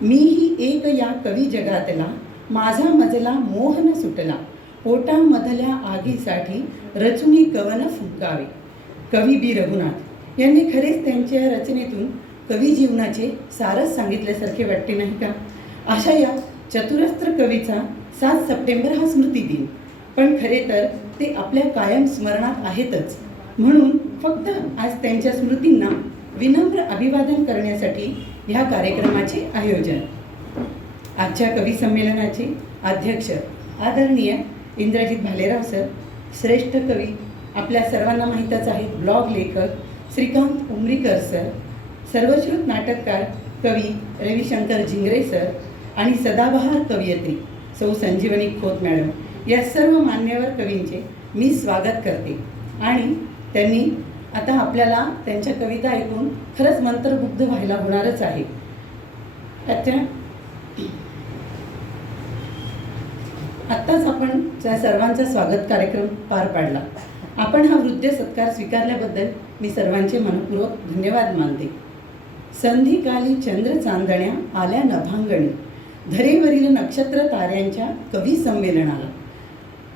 मीही एक या कवी जगातला, माझा मजला मोहन सुटला, पोटामधल्या आगीसाठी रचुनी कवन फुंकावे. कवी बी रघुनाथ यांनी खरेच त्यांच्या रचनेतून कवी जीवनाचे सारच सांगितल्यासारखे वाटते नाही का? अशा या चतुरस्त्र कवीचा 7 सप्टेंबर हा स्मृती दिन, पण खरे तर ते आपल्या कायम स्मरणात आहेतच. म्हणून फक्त आज त्यांच्या स्मृतींना विनम्र अभिवादन करण्यासाठी ह्या कार्यक्रमाचे आयोजन. आजच्या कवी संमेलनाचे अध्यक्ष आदरणीय इंद्रजित भालेराव सर, श्रेष्ठ कवी आपल्या सर्वांना माहीतच आहेत, ब्लॉग लेखक श्रीकांत उमरीकर सर, सर्वश्रुत नाटककार कवी रविशंकर झिंगरे सर आणि सदाबहार कवयित्री सौ संजीवनी खोत मॅडम, या सर्व मान्यवर कवींचे मी स्वागत करते. आणि त्यांनी आता आपल्याला त्यांच्या कविता ऐकून खरंच मंत्रमुग्ध व्हायला होणारच आहे. आत्ताच आपण त्या सर्वांचा स्वागत कार्यक्रम पार पाडला. आपण हा वृद्ध सत्कार स्वीकारल्याबद्दल मी सर्वांचे मनपूर्वक धन्यवाद मानते. संधिकाली चंद्र चांदण्या आल्या नभांगणी, धरेवरील नक्षत्र ताऱ्यांच्या कवी संमेलनाला,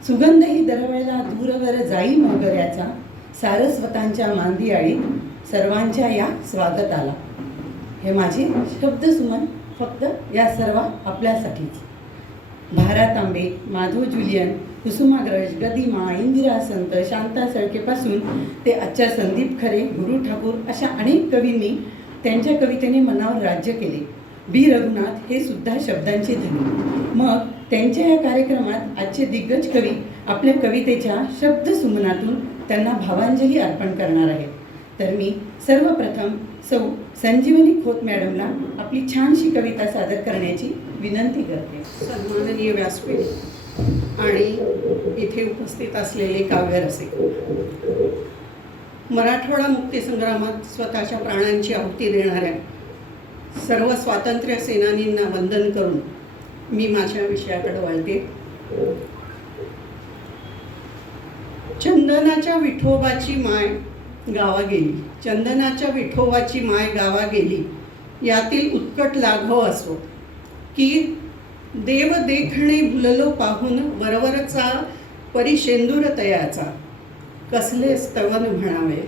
सुगंधही दरवळला दूरवर जाई मोगऱ्याचा, सारस्वतांच्या मांदियाळीत सर्वांच्या या स्वागताला. हे माझे शब्दसुमन फक्त या सर्व आपल्यासाठीच. भारा तांबे, माधव जुलियन, कुसुमाग्रज, गदिमा, इंदिरा संत, शांता सळकेपासून ते आजच्या संदीप खरे, गुरु ठाकूर अशा अनेक कवींनी त्यांच्या कवितेने मनावर राज्य केले. बी रघुनाथ हे सुद्धा शब्दांचे धनी. मग त्यांच्या या कार्यक्रमात आजचे दिग्गज कवी आपल्या कवितेच्या शब्दसुमनातून त्यांना भावांजली अर्पण करणार आहेत. तर मी सर्वप्रथम सौ संजीवनी खोत मॅडमला आपली छानशी कविता सादर करण्याची विनंती करते. सन्माननीय व्यासपीठ आणि इथे उपस्थित असलेले काव्यरसिक, मराठवाडा मुक्तीसंग्रामात स्वतःच्या प्राणांची आहुती देणाऱ्या सर्व स्वातंत्र्य सेनानींना वंदन करून मी माझ्या विषयाकडे वळते. चंदनाच्या विठोबाची माय गावा गेली, चंदनाच्या विठोबाची माय गावा गेली, यातील उत्कट लाघव असो की देव देखणे भुललो पाहून वरवरचा परिशेंदूर तयाचा, कसले स्तवन म्हणावे,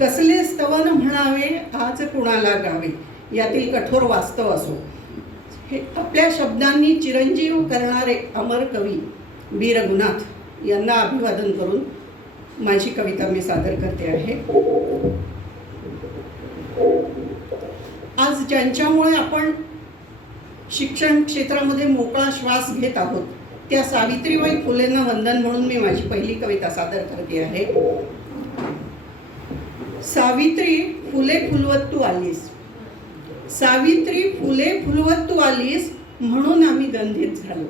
कसले स्तवन म्हणावे, आज कुणाला गावे, यातील कठोर वास्तव असो. हे आपल्या शब्दांनी चिरंजीव करणारे अमर कवी बी रघुनाथ यांना अभिवादन करून माझी कविता मी सादर करते आहे. आज ज्यांच्यामुळे आपण शिक्षण क्षेत्रामध्ये मोकळा श्वास घेत आहोत त्या सावित्रीबाई फुलेंना वंदन म्हणून मी माझी पहिली कविता सादर करते आहे. सावित्री फुले फुलवत तू आलीस, सावित्री फुले फुलवत तू आलीस, म्हणून आम्ही गंधित झालो.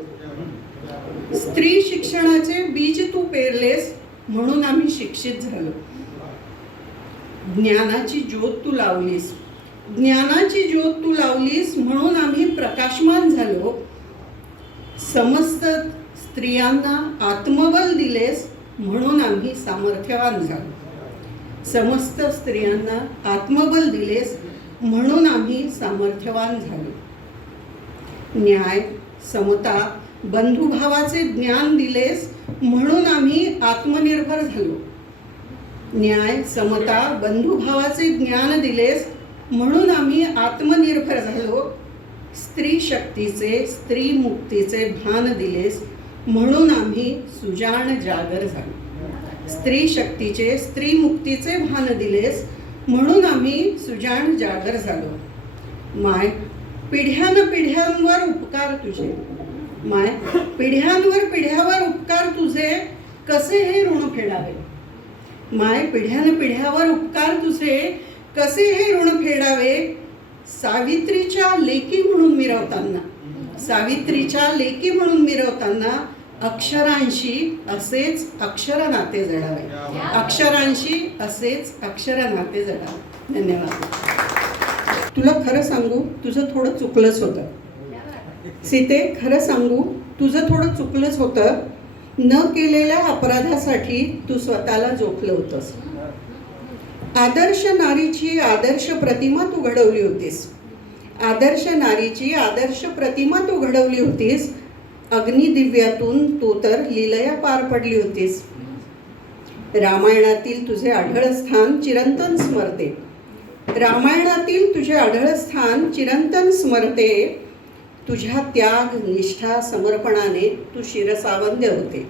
स्त्री शिक्षणाचे बीज तू पेरलेस, म्हणून आम्ही शिक्षित झालो. ज्ञानाची ज्योत तू लावलीस, ज्ञानाची ज्योत तू लावलीस, म्हणून आम्ही प्रकाशमान झालो. समस्त स्त्रियांना आत्मबल दिलेस, म्हणून आम्ही सामर्थ्यवान झालो. समस्त स्त्रियांना आत्मबल दिलेस, म्हणून आम्ही सामर्थ्यवान झालो. न्याय, समता, बंधुभावाचे ज्ञान दिलेस, म्हणून आम्ही आत्मनिर्भर झालो. न्याय, समता, बंधुभावाचे ज्ञान दिलेस, म्हणून आम्ही आत्मनिर्भर झालो. स्त्री शक्तीचे, स्त्री मुक्तीचे भान दिलेस, म्हणून आम्ही सुजाण जागर झालो. स्त्री शक्तीचे, स्त्री मुक्तीचे भान दिलेस, म्हणून आम्ही सुजाण जागर झालो. माय, पिढ्यानपिढ्यांवर उपकार तुझे, माय, पिढ्यांवर पिढ्यावर उपकार तुझे, कसे हे ऋण फेडावे. माय, पिढ्यानपिढ्यावर उपकार तुझे, कसे हे ऋण फेडावे. सावित्रीच्या लेकी म्हणून मिरवताना, सावित्रीच्या लेकी म्हणून मिरवताना अक्षरांशी असेच अक्षर नाते जडावे, अक्षरांशी असेच अक्षर नाते जडावे. धन्यवाद. तुला खरं सांगू, तुझं थोडं चुकलंच होतं सीते, खरं सांगू तुझं थोडं चुकलंच होतं. न केलेल्या अपराधासाठी तू स्वतःला जोखलं होतंस. आदर्श नारीची आदर्श प्रतिमा तू घडवली होतीस. आदर्श नारीची आदर्श प्रतिमा तू घडवली होतीस. अग्निदिव्यातून तू तर लीलया पार पडली होतीस. रामायणातील तुझे आढळ स्थान चिरंतन स्मरते. रामायणातील तुझे आढळ स्थान चिरंतन स्मरते. तुझ्या त्याग निष्ठा समर्पणाने तू शिरसावंद्य होते.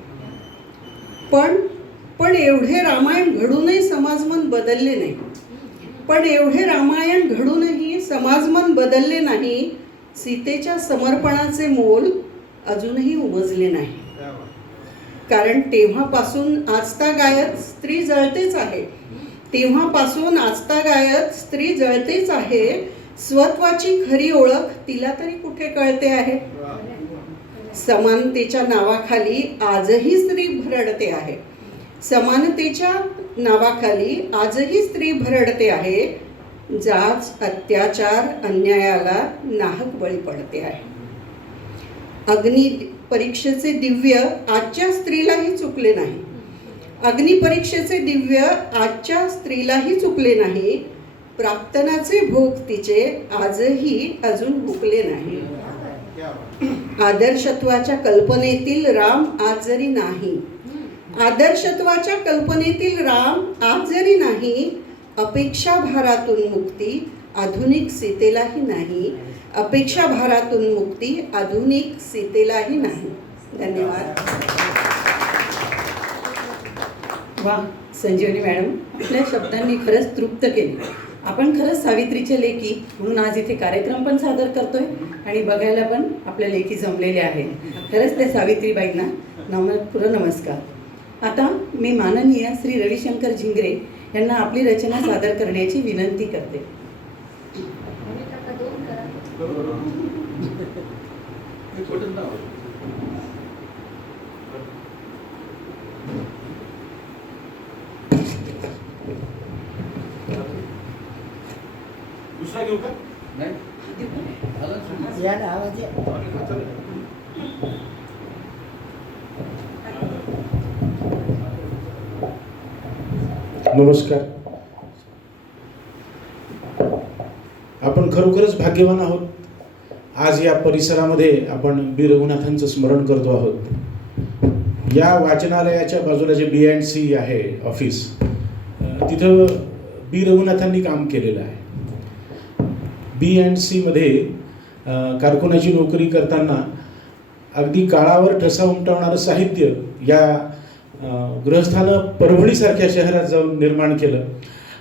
पण एवढे रामायण घडूनही समाजमन बदलले नाही. पण एवढे रामायण घडूनही समाजमन बदलले नाही. सीतेच्या समर्पणाचे मोल अजूनही उमजले नाही. कारण तेव्हापासून आजतागायत स्त्री जळतेच आहे. तेव्हापासून आजतागायत स्त्री जळतेच आहे. स्वत्वाची खरी ओळख तिला तरी कुठे कळते आहे. समानतेच्या नावाखाली आजही स्त्री भरडते आहे. समानतेच्या नावाखाली आजही स्त्री भरडते आहे. जाच अत्याचार अन्यायाला नाहक बळी पडते आहे. अग्नी परीक्षेचे दिव्य आजच्या स्त्रीलाही चुकले नाही. अग्निपरीक्षेचे दिव्य आजच्या स्त्रीलाही चुकले नाही. प्राक्तनाचे भोग तिचे आजही अजून हुकले नाही. आदर्शत्वाच्या कल्पनेतील राम आज जरी नाही. आदर्शत्वाच्या कल्पनेतील राम आज जरी नाही. अपेक्षा भारातून मुक्ती आधुनिक सीतेलाही नाही. अपेक्षा भारातून मुक्ती आधुनिक सीतेलाही नाही. धन्यवाद. वा, संजीवनी मॅडम, आपल्या शब्दांनी खरंच तृप्त केली. आपण खरंच सावित्रीचे लेखी म्हणून आज इथे कार्यक्रम पण सादर करतोय आणि बघायला पण आपल्या लेखी जमलेले आहे. खरंच त्या सावित्रीबाईंना नमस्कार. आता मी माननीय श्री रविशंकर झिंगरे यांना आपली रचना सादर करण्याची विनंती करते. दुसरा घेऊ का? नाही. नमस्कार. आपण खरोखरच भाग्यवान आहोत. आज या परिसरामध्ये आपण बी रघुनाथांचं स्मरण करतो आहोत. या वाचनालयाच्या बाजूला जे B&C आहे ऑफिस, तिथं बी रघुनाथांनी काम केलेलं आहे. B&C मध्ये कारकुनाची नोकरी करताना अगदी काळावर ठसा उमटवणारं साहित्य या गृहस्थानं परभणीसारख्या शहरात जाऊन निर्माण केलं.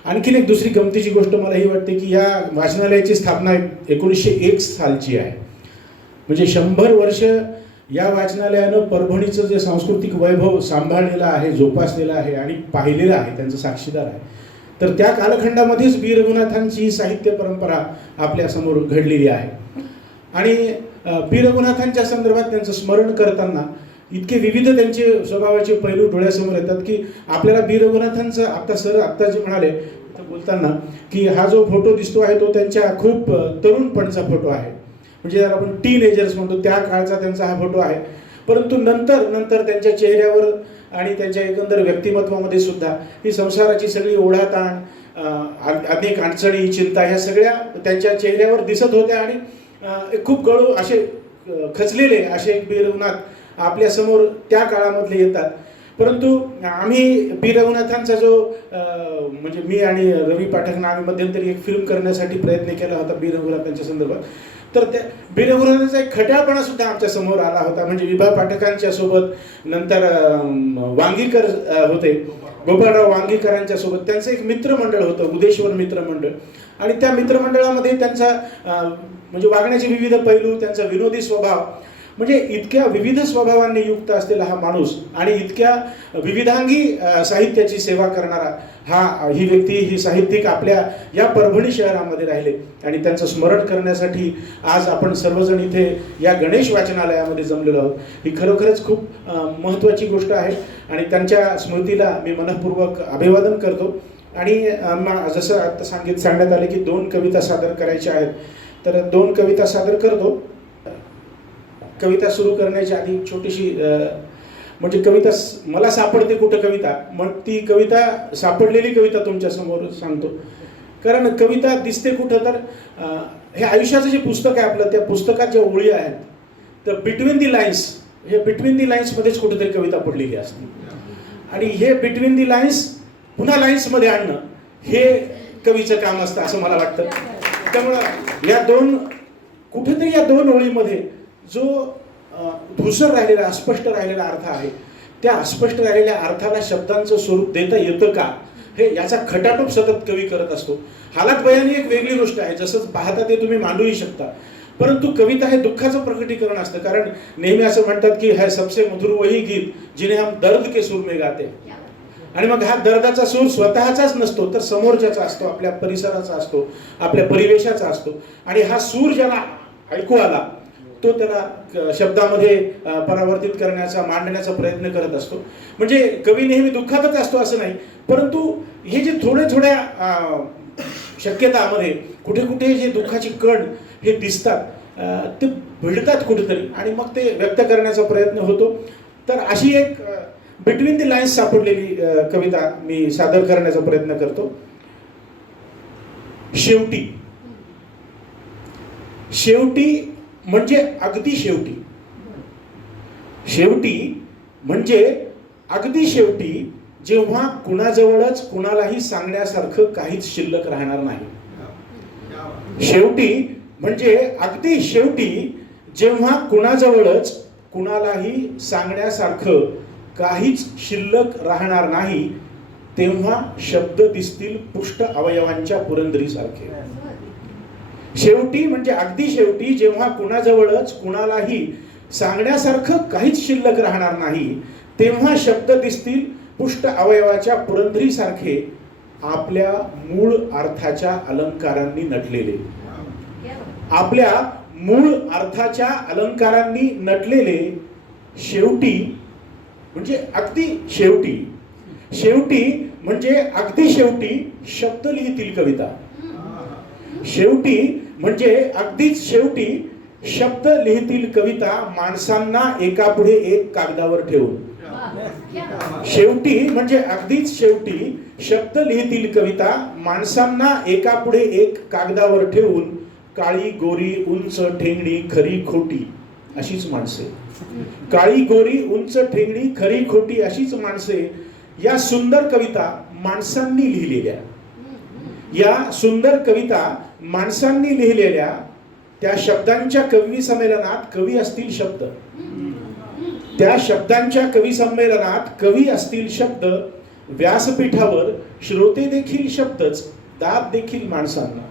आणखीन एक दुसरी गमतीची गोष्ट मला ही वाटते की या वाचनालयाची स्थापना 1901 सालची आहे. म्हणजे 100 वर्ष या वाचनालयानं परभणीचं जे सांस्कृतिक वैभव सांभाळलेलं आहे, जोपासलेलं आहे आणि पाहिलेलं आहे, त्यांचं साक्षीदार आहे. तर त्या कालखंडामध्येच बी रघुनाथांची साहित्य परंपरा आपल्यासमोर घडलेली आहे. आणि बी रघुनाथांच्या संदर्भात त्यांचं स्मरण करताना इतके विविध त्यांचे स्वभावाचे पैलू डोळ्यासमोर येतात की आपल्याला बी रघुनाथांचं आत्ता जे म्हणाले बोलताना की हा जो फोटो दिसतो आहे तो त्यांच्या खूप तरुणपणचा फोटो आहे. म्हणजे जर आपण टीनएजर्स म्हणतो त्या काळचा त्यांचा हा फोटो आहे. परंतु नंतर त्यांच्या चेहऱ्यावर आणि त्यांच्या एकंदर व्यक्तिमत्वामध्ये सुद्धा ही संसाराची सगळी ओढाताण, अनेक अडचणी, चिंता ह्या सगळ्या त्यांच्या चेहऱ्यावर दिसत होत्या. आणि खूप गळू असे खचलेले असे बी रघुनाथ आपल्यासमोर त्या काळामधले येतात. परंतु आम्ही बी रघुनाथांचा जो म्हणजे मी आणि रवी पाठकनं आम्ही मध्यंतरी एक फिल्म करण्यासाठी प्रयत्न केला होता बी रघुनाथांच्या संदर्भात. तर त्या बी रघुनाथांचा एक खट्याळपणा सुद्धा आमच्या समोर आला होता. म्हणजे विभा पाठकांच्या सोबत नंतर वांगीकर होते, गोपाळराव वांगीकरांच्या सोबत त्यांचं एक मित्रमंडळ होतं, उदेश्वर मित्रमंडळ. आणि त्या मित्रमंडळामध्ये त्यांचा म्हणजे वागण्याचे विविध पैलू, त्यांचा विनोदी स्वभाव, म्हणजे इतक्या विविध स्वभावांनी युक्त असलेला हा माणूस आणि इतक्या विविधांगी साहित्याची सेवा करणारा ही व्यक्ती, ही साहित्यिक आपल्या या परभणी शहरामध्ये राहिले. आणि त्यांचं स्मरण करण्यासाठी आज आपण सर्वजण इथे या गणेश वाचनालयामध्ये जमलेलो आहोत. ही खरोखरच खूप महत्त्वाची गोष्ट आहे आणि त्यांच्या स्मृतीला मी मनःपूर्वक अभिवादन करतो. आणि जसं आता सांगण्यात आले की 2 कविता सादर करायच्या आहेत, तर 2 कविता सादर करतो. कविता सुरू करण्याच्या आधी छोटीशी म्हणजे कविता मला सापडते कुठं कविता, मग ती कविता सापडलेली कविता तुमच्या समोर सांगतो. कारण कविता दिसते कुठं तर हे आयुष्याचं जे पुस्तक आहे आपलं, त्या पुस्तकात ज्या ओळी आहेत तर बिटवीन दी लाईन्स, हे बिटवीन दी लाईन्समध्येच कुठेतरी कविता पडलेली असते. आणि हे बिटवीन दी लाईन्स पुन्हा लाईन्समध्ये आणणं हे कवीचं काम असतं असं मला वाटतं. त्यामुळं या दोन ओळीमध्ये जो धूसर राहिलेला, अस्पष्ट राहिलेला अर्थ आहे, त्या अस्पष्ट राहिलेल्या अर्थाला शब्दांचं स्वरूप देता येतं का, हे याचा खटाटोप सतत कवी करत असतो. हालात बयानी एक वेगळी गोष्ट आहे, जसं पाहता ते तुम्ही मांडूही शकता, परंतु कविता हे दुःखाचं प्रकटीकरण असतं. कारण नेहमी असं म्हणतात की है सबसे मधुर वही गीत जिने हम दर्द के सूर में गाते. आणि मग हा दर्दाचा सूर स्वतःचाच नसतो तर समोरच्याचा असतो, आपल्या परिसराचा असतो, आपल्या परिवेशाचा असतो. आणि हा सूर ज्याला ऐकू आला तो त्याला शब्दामध्ये परावर्तित करण्याचा, मांडण्याचा प्रयत्न करत असतो. म्हणजे कवी नेहमी दुःखातच असतो असं नाही, परंतु हे जे थोड्या शक्यतामध्ये कुठे कुठे जे दुःखाची कण हे दिसतात ते भिडतात कुठेतरी आणि मग ते व्यक्त करण्याचा प्रयत्न होतो. तर अशी एक बिटवीन दी लाईन्स सापडलेली कविता मी सादर करण्याचा प्रयत्न करतो. शेवटी शेवटी म्हणजे अगदी शेवटी, शेवटी म्हणजे अगदी शेवटी, जेव्हा कुणाजवळच कुणालाही सांगण्यासारखं काहीच शिल्लक राहणार नाही. शेवटी म्हणजे अगदी शेवटी, जेव्हा कुणाजवळच कुणालाही सांगण्यासारखं काहीच शिल्लक राहणार नाही, तेव्हा शब्द दिसतील पुष्ट अवयवांच्या पुरंदरीसारखे. शेवटी म्हणजे अगदी शेवटी, जेव्हा कुणाजवळच कुणालाही सांगण्यासारखं काहीच शिल्लक राहणार नाही, तेव्हा शब्द दिसतील पुष्ट अवयवाच्या पुरंदरीसारखे, आपल्या मूळ अर्थाच्या अलंकारांनी नटलेले. आपल्या मूळ अर्थाच्या अलंकारांनी नटलेले. शेवटी म्हणजे अगदी शेवटी, शेवटी म्हणजे अगदी शेवटी शब्द लिहितील कविता. शेवटी म्हणजे अगदीच शेवटी शब्द लिहितील कविता, माणसांना एकापुढे एक कागदावर ठेवून. शेवटी म्हणजे अगदीच शेवटी शब्द लिहितील कविता, माणसांना एकापुढे एक कागदावर ठेवून. काळी गोरी उंच ठेंगणी खरी खोटी अशीच माणसे, काळी गोरी उंच ठेंगणी खरी खोटी अशीच माणसे. या सुंदर कविता माणसांनी लिहिलेल्या, या सुंदर कविता माणसांनी लिहिलेल्या, त्या शब्दांच्या कवी संमेलनात कवी असतील शब्द, त्या शब्दांच्या कवी संमेलनात कवी असतील शब्द. व्यासपीठावर श्रोते देखील शब्दच, दाद देखील माणसांना.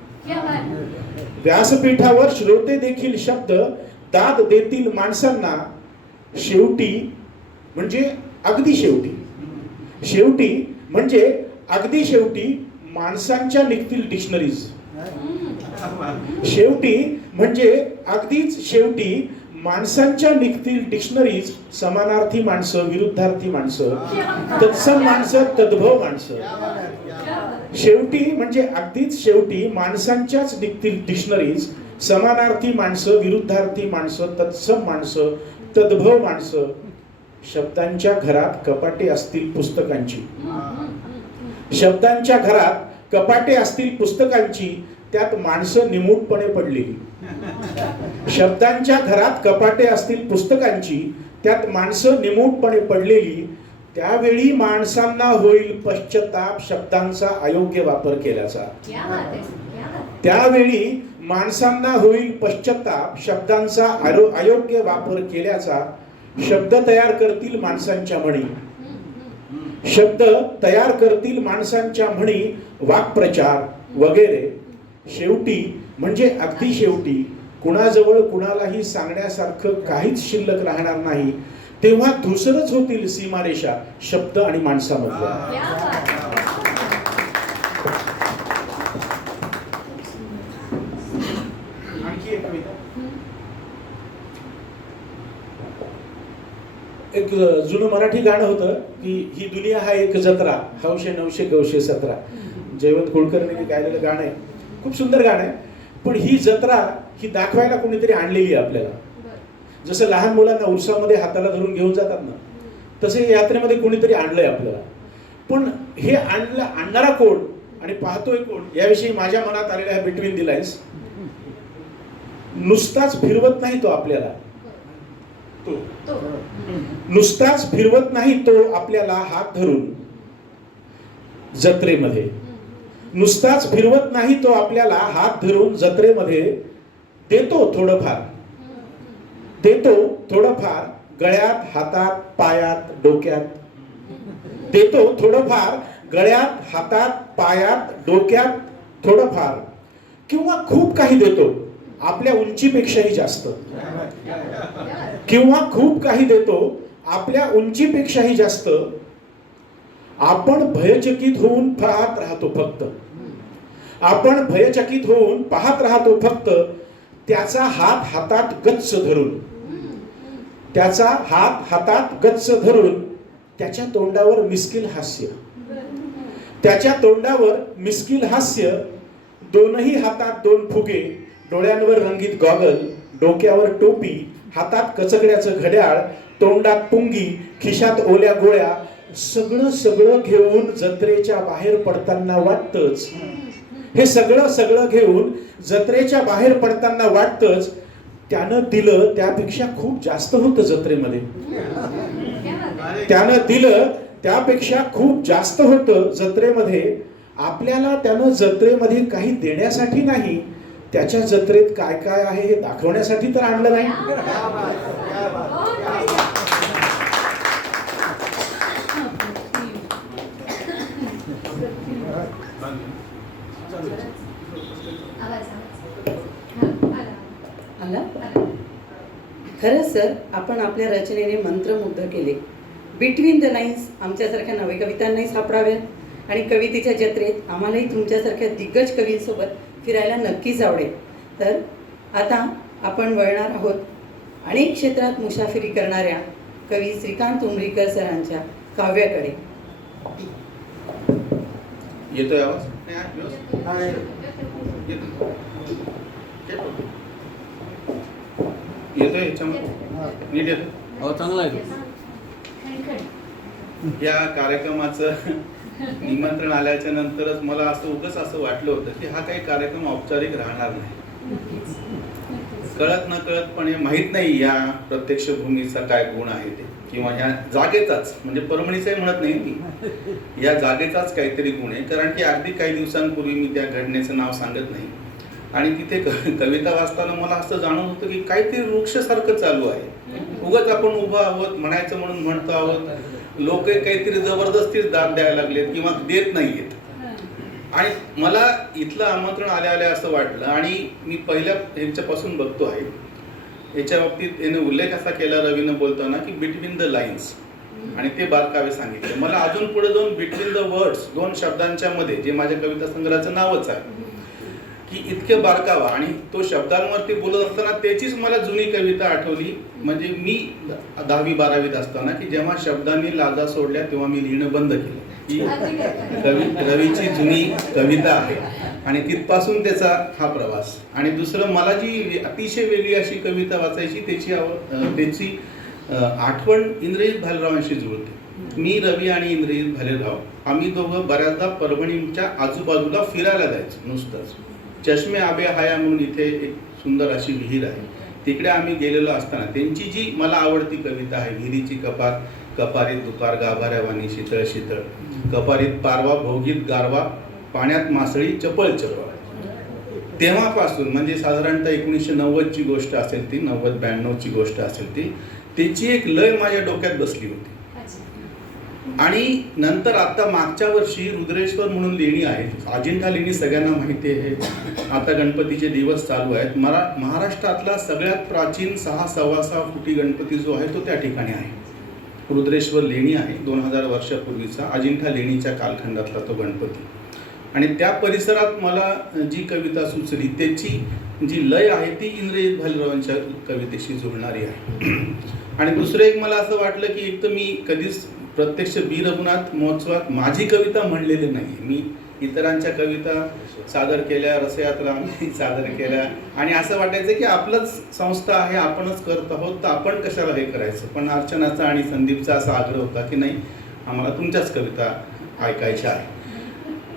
व्यासपीठावर श्रोते देखील शब्द, दाद देतील माणसांना. शेवटी म्हणजे अगदी शेवटी, शेवटी म्हणजे अगदी शेवटी माणसांच्या निघतील डिक्शनरीज. शेवटी म्हणजे अगदीच शेवटी माणसांच्या निघतील डिक्शनरीज. समानार्थी माणसं, विरुद्धार्थी माणसं, तत्सम माणसं, तद्भव माणसं. शेवटी म्हणजे अगदीच शेवटी माणसांच्याच निघतील डिक्शनरीज. समानार्थी माणसं, विरुद्धार्थी माणसं, तत्सम माणसं, तद्भव माणसं. शब्दांच्या घरात कपाटे असतील पुस्तकांची, शब्दांच्या घरात कपाटे असतील पुस्तकांची, त्यात माणसं निमूटपणे पडलेली. शब्दांच्या घरात कपाटे असतील पुस्तकांची, त्यात माणसं निमूटपणे पडलेली. त्यावेळी माणसांना होईल पश्चाताप शब्दांचा अयोग्य वापर केल्याचा. त्यावेळी माणसांना होईल पश्चाताप शब्दांचा अयोग्य वापर केल्याचा. शब्द तयार करतील माणसांच्या म्हणी, शब्द तयार करतील माणसांच्या म्हणी, वाक्प्रचार वगैरे. शेवटी म्हणजे अगदी शेवटी, कुणाजवळ कुणालाही सांगण्यासारखं काहीच शिल्लक राहणार नाही, तेव्हा धुसरच होतील सीमारेषा शब्द आणि माणसामधल्या. आणखी एक कविता. एक जुनं मराठी गाणं होतं की ही दुनिया हा एक जत्रा, हौशे नवशे गवशे 17. जयवंत कुलकर्णींनी गायलेलं गाणं आहे, खूप सुंदर गाणं आहे. पण ही जत्रा ही दाखवायला कोणीतरी आणलेली आहे आपल्याला. जसं लहान मुलांना उरसामध्ये हाताला धरून घेऊन जातात ना, तसे यात्रेमध्ये कोणीतरी आणलंय आपल्याला. पण हे आणणारा कोण आणि पाहतोय कोण याविषयी माझ्या मनात आलेल्या आहे बिटवीन द लाईन्स. नुसताच फिरवत नाही तो आपल्याला, तो नुसताच फिरवत नाही तो आपल्याला हात धरून जत्रेमध्ये, नुसताच फिरवत नाही तो आपल्याला हात धरून जत्रेमध्ये देतो थोडंफार, देतो थोडंफार गळ्यात, हातात, पायात, डोक्यात, देतो थोडंफार गळ्यात, हातात, पायात, डोक्यात थोडंफार, किंवा खूप काही देतो आपल्या उंचीपेक्षाही जास्त, किंवा खूप काही देतो आपल्या उंचीपेक्षाही जास्त. आपण भयचकित होऊन पाहत राहतो फक्त, आपण भयचकित होऊन पाहत राहतो फक्त त्याचा हात हातात गच्च धरून, त्याचा हात हातात गच्च धरून, त्याच्या तोंडावर मिस्किल हास्य, त्याच्या तोंडावर मिस्किल हास्य, दोनही हातात दोन फुगे, डोळ्यांवर रंगीत गॉगल, डोक्यावर टोपी, हातात कचकड्याचं घड्याळ, तोंडात पुंगी, खिशात ओल्या गोळ्या, सगळं सगळं घेऊन जत्रेच्या बाहेर पडताना वाटतंच, हे सगळं सगळं घेऊन जत्रेच्या बाहेर पडताना वाटतंच त्यानं दिलं त्यापेक्षा खूप जास्त होतं जत्रेमध्ये, त्यानं दिलं त्यापेक्षा खूप जास्त होतं जत्रेमध्ये. आपल्याला त्यानं जत्रेमध्ये काही देण्यासाठी नाही, त्याच्या जत्रेत काय काय आहे हे दाखवण्यासाठी तर आणलं नाही. आला? खरंच सर, आपण आपल्या रचनेने मंत्रमुग्ध केले. बिटवीन द लाईन्स आमच्यासारख्या नवे कवितांनाही सापडाव्यात आणि कवितेच्या जत्रेत आम्हालाही तुमच्यासारख्या दिग्गज कवींसोबत फिरायला नक्कीच आवडेल. तर आता आपण वळणार आहोत अनेक क्षेत्रात मुसाफिरी करणाऱ्या कवी श्रीकांत उमरीकर सरांच्या काव्याकडे. येतोय आवाज? येतोय ह्याच्यामध्ये नीट येतो? चांगला आहे. या कार्यक्रमाचं निमंत्रण आल्याच्या नंतरच मला उगाच असं वाटलं होतं की हा काही कार्यक्रम औपचारिक राहणार नाही. कळत न कळतपणे, माहीत नाही या प्रत्यक्ष भूमीचा काय गुण आहे ते, किंवा ह्या जागेचाच, म्हणजे परभणीचाही म्हणत नाही मी, या जागेचाच काहीतरी गुण आहे. कारण की अगदी काही दिवसांपूर्वी मी त्या घटनेचं नाव सांगत नाही आणि तिथे कविता वाचताना मला असं जाणवत होतं की काहीतरी वृक्षासारखं चालू आहे. उगाच आपण उभं आहोत म्हणायचं म्हणून म्हणतो आहोत, लोक काहीतरी जबरदस्तीच दाद द्यायला लागलेत किंवा देत नाहीयेत. आणि मला इथलं आमंत्रण आल्या आल्या असं वाटलं आणि मी पहिल्या ह्यांच्यापासून बघतो आहे. याच्या बाबतीत याने उल्लेख असा केला रवीनं बोलताना की बिटवीन द लाईन्स, आणि ते बारकावे सांगितले. मला अजून पुढे जाऊन बिटवीन द वर्ड्स, दोन शब्दांच्या मध्ये, जे माझ्या कविता संग्रहाचं नावच आहे, की इतके बारकावा. आणि तो शब्दांवरती बोलत असताना त्याचीच मला जुनी कविता आठवली. म्हणजे मी 10वी 12वीत असताना की जेव्हा शब्दांनी लाजा सोडल्या तेव्हा मी लिहिणं बंद केलं. ही रवीची जुनी कविता आहे आणि तिथपासून त्याचा हा प्रवास. आणि दुसरं, मला जी अतिशय वेगळी अशी कविता वाचायची त्याची आठवण इंद्रजित भालेरावांशी जुळते. मी, रवी आणि इंद्रजित भालेराव आम्ही दोघं बऱ्याचदा परभणीच्या आजूबाजूला फिरायला जायचो. नुसतंच चष्मे आबे हाया म्हणून इथे एक सुंदर अशी विहीर आहे, तिकडे आम्ही गेलेलो असताना त्यांची जी मला आवडती कविता आहे, विहिरीची कपार, कपारीत दुपार गाभाऱ्यावानी शीतळ शीतळ, कपारीत पारवा भोगीत गारवा, पाण्यात मासळी चपळ चपळ. तेव्हापासून म्हणजे साधारणतः 1990ची गोष्ट असेल ती, 90-92ची गोष्ट असेल ती, त्याची एक लय माझ्या डोक्यात बसली होती. आणि नंतर आता मागच्या वर्षी रुद्रेश्वर म्हणून लेणी आहे, अजिंठा लेणी सगळ्यांना माहिती आहे. आता गणपतीचे दिवस चालू आहेत. महाराष्ट्रातला सगळ्यात प्राचीन 6-6.25 फुटी गणपती जो आहे तो त्या ठिकाणी आहे. रुद्रेश्वर लेणी आहे, 2000 वर्षापूर्वीचा अजिंठा लेणीच्या कालखंडातला तो गणपती. आणि त्या परिसरात मला जी कविता सुचली त्याची जी लय आहे ती इंद्रजित भालेरावांच्या कवितेशी जुळणारी आहे. आणि दुसरं एक मला असं वाटलं की एक तर मी कधीच प्रत्यक्ष बी रघुनाथ महोत्सवात माझी कविता म्हणलेली नाही. मी इतरांच्या कविता सादर केल्या, रसयात्रा आम्ही सादर केल्या आणि असं वाटायचं की आपलंच संस्था आहे, आपणच करत आहोत, तर आपण कशाला हे करायचं. पण अर्चनाचा आणि संदीपचा असा आग्रह होता की नाही, आम्हाला तुमच्याच कविता ऐकायच्या आहे.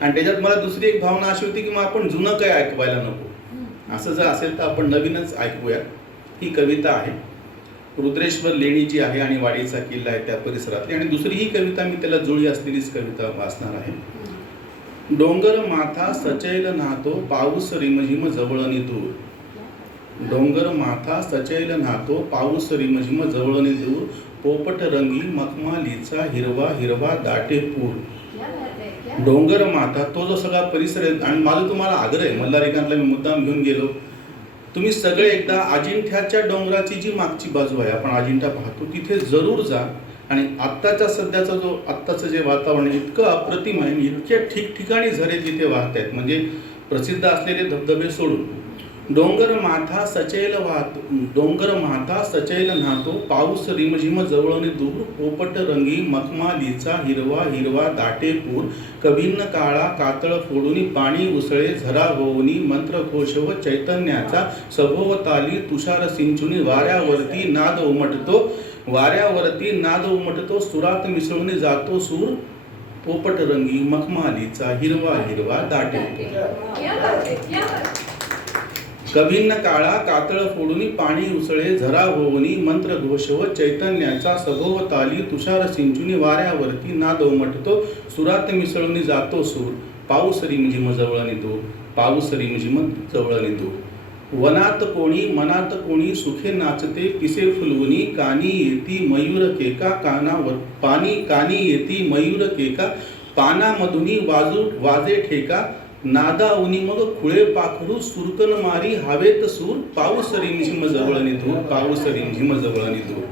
आणि त्याच्यात मला दुसरी एक भावना अशी होती की मग आपण जुनं काय ऐकवायला नको, असं जर असेल तर आपण नवीनच ऐकूया. ही कविता आहे रुद्रेश्वर लेणी जी आहे आणि वाडीचा किल्ला आहे त्या परिसरातली. आणि दुसरी ही कविता मी त्याला जुळी असलेलीच कविता वाचणार आहे. डोंगर माथा सचैल नाहतो पाऊस रिमझिम जवळनी दूर. डोंगर माथा सचैल नाहतो पाऊस रिमझिम जवळनी दूर. पोपट रंगी मखमालीचा हिरवा हिरवा दाटे पूर. डोंगर माथा तो जो सगळा परिसर आहे. आणि माझं तुम्हाला आग्रह आहे, मल्हारिकांतला मी मुद्दाम घेऊन गेलो, तुम्ही सगळे एकदा अजिंठ्याच्या डोंगराची जी मागची बाजू आहे, आपण अजिंठा पाहतो, तिथे जरूर जा. आणि आत्ताचा सध्याचा जो आत्ताचं जे वातावरण आहे इतकं अप्रतिम आहे, इतक्या ठिकठिकाणी झरे तिथे वाहत आहेत, म्हणजे प्रसिद्ध असलेले धबधबे सोडून. डोंगर माथा सचैल वाहतो, डोंगर माथा सचैल नाहतो पाऊस रिमझिम जवळने दूर. पोपट रंगी मखमालीचा हिरवा हिरवा दाटे पूर. कभिन्न काळा कातळ फोडून पाणी उसळे झरा होऊनी. मंत्रघोष व चैतन्याचा सभोवताली तुषार सिंचुनी. वाऱ्यावरती नाद उमटतो, वाऱ्यावरती नाद उमटतो, सुरात मिसळून जातो सूर. पोपट रंगी मखमालीचा हिरवा हिरवा दाटे. कभिन्न काळा कातळ फोडून पाणी उसळे झरा होऊनी. मंत्र घोष व चैतन्याचा सभोवताली तुषार सिंचुनी. वाऱ्यावरती नाद उमटतो, सुरात मिसळून जातो सूर. पाऊस रिमझिम जवळने दूर, पाऊस रिमझिम जवळने दूर. वनात कोणी मनात कोणी सुखे नाचते पिसे फुलवणी. कानी येती मयूर केका कानावर पाणी, कानी येती मयूर केका पानामधुनी वाजे ठेका. नादाउनी मग खुळे पाखरू सुरकन मारी हवेत सूर. पाऊस रिमझिम जवळने दूर, पाऊस रिमझिम जवळने दूर.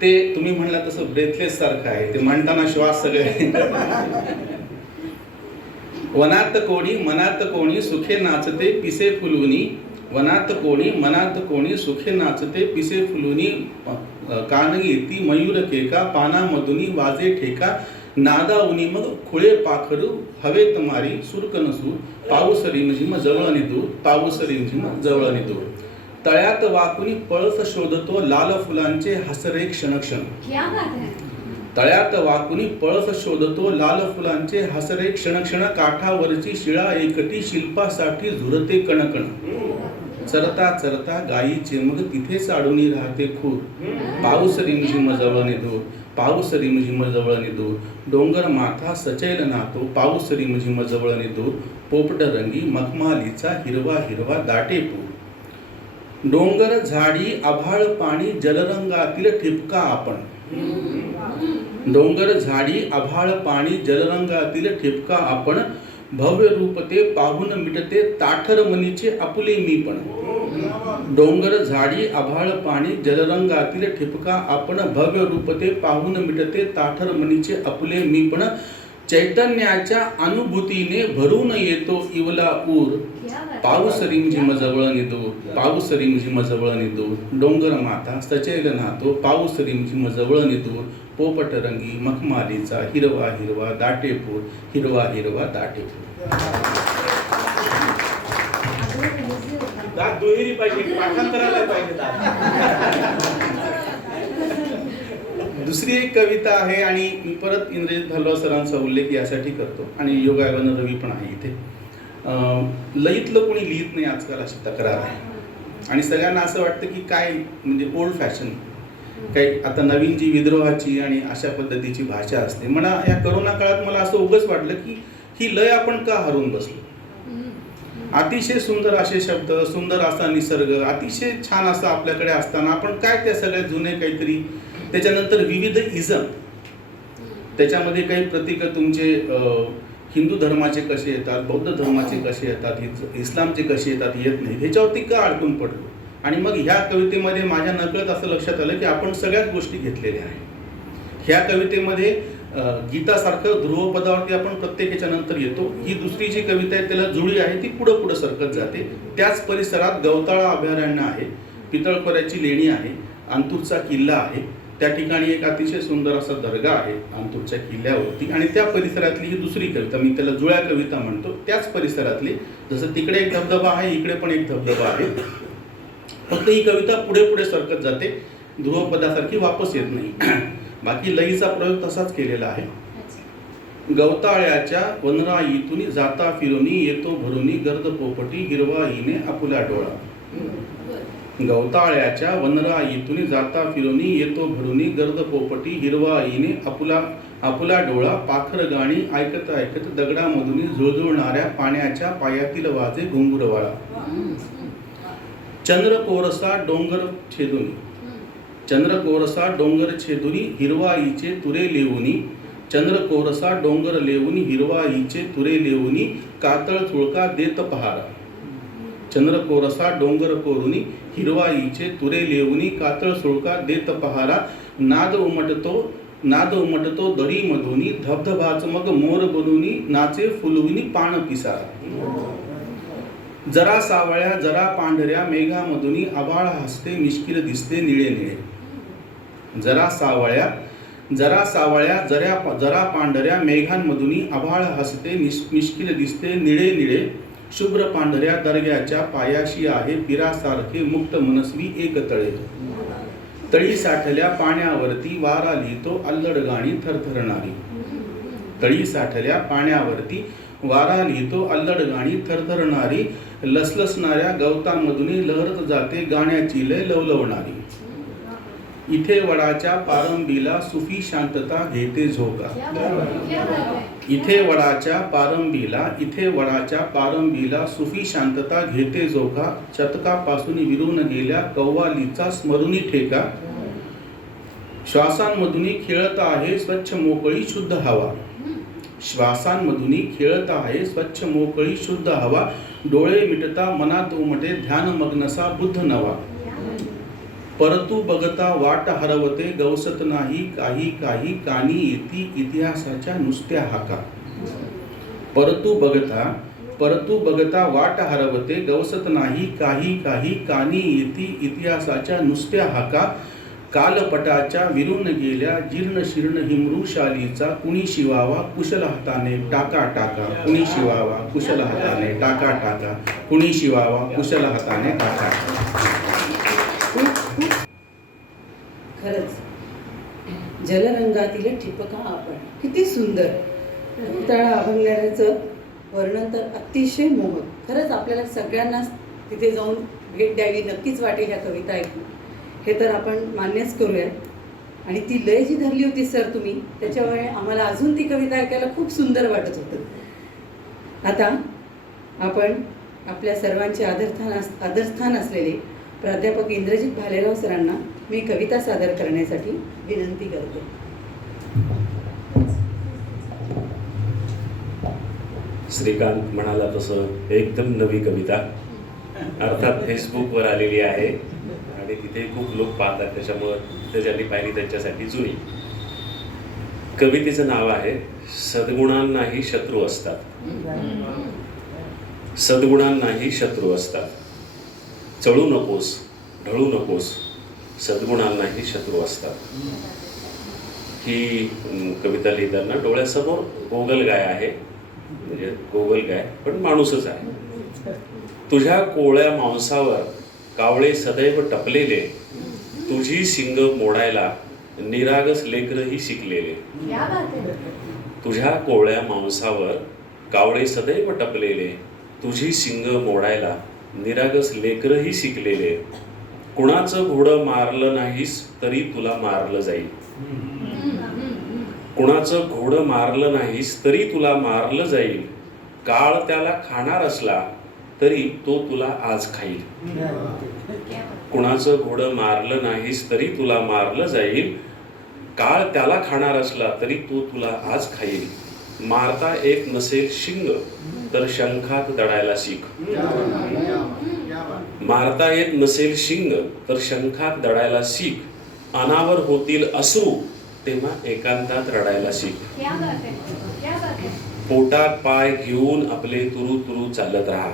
ते तुम्ही म्हणला तसं ब्रेथलेस सारखं आहे, ते म्हणताना श्वास सगळे. वनात कोणी मनात कोणी सुखे नाचते पिसे फुलवणी. वनात कोणी मनात कोणी सुखे नाचते पिसे फुलवणी. कान येती मयूर केका पानामधुनी वाजे ठेका. नादाउनी मग खुळे पाखरू हवेत मारी सुरकन सूर. पाऊस रिमझिम जवळने दूर, पाऊस रिमझिम जवळने दूर. तळ्यात वाकुनी पळस शोधतो लाल फुलांचे हसरे क्षण क्षण. तळ्यात वाकुनी पळस शोधतो लाल फुलांचे हसरे क्षण क्षण. काठावरची शिळा एकटी शिल्पासाठी झुरते कणकण. चरता चरता गायीचे मग तिथेच अडूनी राहते खूर. पाऊस रिमझिम जवळने दूर, पाऊस रिमझिम जवळने दूर. डोंगर माथा सचैल नाहतो पाऊस रिमझिम जवळने दूर. पोपट रंगी मखमालीचा हिरवा हिरवा दाटे पूर. डोंगर झाडी आभाळ पाणी जलरंगातील ठिपका आपण. डोंगर झाडी आभाळ पाणी जलरंगातील ठिपका आपण. भव्य रूप ते पाहून मिटते ताठर मनीचे आपुले मी पण. डोंगर झाडी आभाळ पाणी जलरंगातील ठिपका आपण. भव्य रूप ते पाहून मिटते ताठर मनीचे आपुले मी पण. चैतन्याच्या अनुभूतीने भरून येतो इवला ऊर. पाऊस रिमझिम जवळने दूर, पाऊस रिमझिम जवळने दूर. डोंगर माथा सचैल नाहतो पाऊस रिमझिम जवळने दूर. पोपट रंगी मखमालीचा हिरवा हिरवा दाटे पूर, हिरवा हिरवा दाटे पूर. दात दुहेरी पाहिजे, पाठांतराला पाहिजे दात. दुसरी एक कविता आहे आणि मी परत इंद्रजित भालवा सरांचा उल्लेख यासाठी करतो आणि योगायोगानं रवी पण आहे इथे. लयीतलं कोणी लिहित नाही आजकाल अशी तक्रार आहे आणि सगळ्यांना असं वाटतं की काय म्हणजे ओल्ड फॅशन, काही आता नवीन जी विद्रोहाची आणि अशा पद्धतीची भाषा असते. म्हणा या करोना काळात मला असं उगाच वाटलं की ही लय आपण का हरवून बसलो. अतिशय सुंदर असे शब्द, सुंदर असा निसर्ग, अतिशय छान असं आपल्याकडे असताना आपण काय त्या सगळ्या जुने काहीतरी, त्याच्यानंतर विविध इजम, त्याच्यामध्ये काही प्रतीक तुमचे हिंदू धर्माचे कसे येतात, बौद्ध धर्माचे कसे येतात, इस्लामचे कसे येतात, येत नाही, ह्याच्यावरती का अडकून पडलो. आणि मग ह्या कवितेमध्ये माझ्या नकळत असं लक्षात आलं की आपण सगळ्याच गोष्टी घेतलेल्या आहेत. ह्या कवितेमध्ये गीतासारखं ध्रुवपदावरती आपण प्रत्येकाच्या नंतर येतो. ही दुसरी जी कविता आहे त्याला जुळी आहे, ती पुढं पुढं सरकत जाते. त्याच परिसरात गवताळा अभयारण्य आहे, पितळखोऱ्याची लेणी आहे, अंतूरचा किल्ला आहे, त्या ठिकाणी एक अतिशय सुंदर असा दर्गा आहे अंतूरच्या किल्ल्यावरती. आणि त्या परिसरातली ही दुसरी कविता, मी त्याला जुळ्या कविता म्हणतो, त्याच परिसरातली, जसं तिकडे एक धबधबा आहे इकडे पण एक धबधबा आहे, फक्त ही कविता पुढे पुढे सरकत जाते, ध्रुवपदासारखी वापस येत नाही. बाकी लईचा प्रयोग तसाच केलेला आहे. गवताळ्याच्या वनराईतून जाता फिरुनी येतो भरुनी गर्द पोपटी हिरवाईने आपुला डोळा. गवताळ्याच्या वनराईतून जाता फिरुनी येतो भरुनी गर्द पोपटी हिरवाईने आपुला डोळा. पाखर गाणी ऐकत ऐकत दगडामधून झुळझुळणाऱ्या पाण्याच्या पायातील वाजे घुंगुरवाळा. चंद्र कोरसा डोंगर छेदुनी, चंद्र कोरसा डोंगर छेदुनी हिरवाईचे तुरे लेऊनी. चंद्र कोरसा डोंगर लेऊनी हिरवाईचे तुरे लेऊनी कातळ चुळका देत पहारा. चंद्र कोरसा डोंगर कोरुनी हिरवाईचे तुरे लेऊनी कातळ सुळका देत पहारा. नाद उमटतो दरी मधुनी धबधबाच मग मोर बनूनी नाचे फुलवूनी पान पिसारा. जरा सावळ्या जरा पांढऱ्या मेघामधुनी आभाळ हसते मिश्किल दिसते निळे निळे. जरा सावळ्या जरा पांढऱ्या मेघांमधुनी आभाळ हसते मिश्किल दिसते निळे निळे. शुभ्र पांढऱ्या दर्ग्याच्या पायाशी आहे पिरासारखे मुक्त मनस्वी एक तळे. तळी साठल्या पाण्यावरती वारा लिहितो अल्लड गाणी थरथरणारी. तळी साठल्या पाण्यावरती वारा लिहितो अल्लड गाणी थरथरणारी. लसलसणाऱ्या गवतामधून लहरत जाते गाण्याची लय लवलवणारी. इथे वडाच्या पारंबीला सुफी शांतता घेते झोका. इथे वडाच्या पारंबीला सुफी शांतता घेते झोका. शतकापासून विरून गेल्या कव्वालीचा स्मरुनी ठेका. श्वासांमधून खेळत आहे स्वच्छ मोकळी शुद्ध हवा. श्वासांमधून खेळत आहे स्वच्छ मोकळी शुद्ध हवा. डोळे मिटता मनात उमटे ध्यान मग्नसा बुद्ध नवा. परतू बघता वाट हरवते गवसत नाही काही काही कानी येती इतिहासाच्या नुसत्या हाका. परतू बघता वाट हरवते गवसत नाही काही काही कानी येती इतिहासाच्या नुसत्या हाका. कालपटाच्या विरून गेल्या जीर्ण शीर्ण हिमरूशालीचा कुणी शिवावा कुशल हाताने टाका टाका. कुणी शिवावा कुशल हाताने टाका टाका. कुणी शिवावा कुशल हाताने टाका टाका. खरंच जलरंगातील ठिपका आपण. किती सुंदर. रताळा अभंगाचं वर्णन तर अतिशय मोहक. खरंच आपल्याला सगळ्यांनाच तिथे जाऊन भेट द्यावी नक्कीच वाटेल ह्या कविता ऐकून. हे तर आपण मान्यच करूया. आणि ती लय जी धरली होती सर तुम्ही त्याच्यामुळे आम्हाला अजून ती कविता ऐकायला खूप सुंदर वाटत होतं. आता आपण आपल्या सर्वांचे आदरस्थान असलेले प्राध्यापक इंद्रजित भालेराव सरांना मी कविता सादर करण्यासाठी विनंती करते. श्रीकांत म्हणाला तसं एकदम नवी कविता अर्थात फेसबुकवर आलेली आहे आणि तिथे खूप लोक पाहतात त्याच्यामुळं तिथे ज्यांनी पाहिली त्यांच्यासाठी जुनी. कवितेचं नाव आहे सद्गुणांनाही शत्रू असतात. सद्गुणांनाही शत्रू असतात. चळू नकोस ढळू नकोस सद्गुणांनाही शत्रू असतात. ही कविता लिहिताना डोळ्यासमोर गोगलगाय आहे. म्हणजे गोगलगाय पण माणूसच आहे. तुझ्या कोवळ्या मांसावर कावळे सदैव टपलेले तुझी शिंग मोडायला निरागस लेकरही शिकलेले. तुझ्या कोवळ्या मांसावर कावळे सदैव टपलेले तुझी शिंग मोडायला निरागस लेकरही शिकलेले. कुणाचं घोडं मारलं नाहीस तरी तुला मारलं जाईल. कुणाचं घोडं मारलं नाहीस तरी तुला मारलं जाईल. काळ त्याला खाणार असला तरी तो तुला आज खाईल. कुणाचं घोडं मारलं नाहीस तरी तुला मारलं जाईल. काळ त्याला खाणार असला तरी तो तुला आज खाईल. मारता येत नसेल शिंग तर शंखात दडायला शिक. मारता येत नसेल शिंग तर शंखात दडायला शिक. अनावर होतील अश्रू तेव्हा एकांतात रडायला शिक. पोटात पाय घेऊन आपले तुरु तुरु चालत राहा.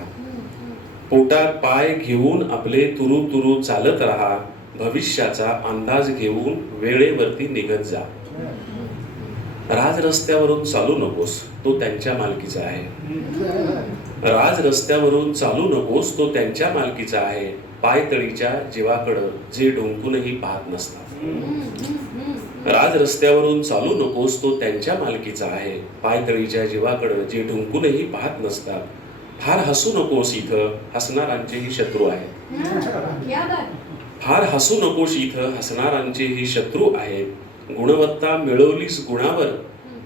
पोटात पाय घेऊन आपले तुरु तुरु चालत राहा. भविष्याचा अंदाज घेऊन वेळेवरती निघत जा. राज रस्त्यावरून चालू नकोस तो त्यांच्या मालकीचा आहे. राज रस्त्यावरून चालू नकोस तो त्यांच्या मालकीचा आहे. पायतळीच्या जीवाकडं जे ढोंकूनही पाहत नसतात. राज रस्त्यावरून चालू नकोस, तो त्यांच्या मालकीचा आहे. पायतळीच्या जीवाकडं जे ढुंकूनही पाहत नसतात. फार हसू नकोस, इथं हसणारांचेही शत्रू आहेत. फार हसू नकोस, इथं हसणारांचेही शत्रू आहेत. गुणवत्ता मिळवलीस गुणावर,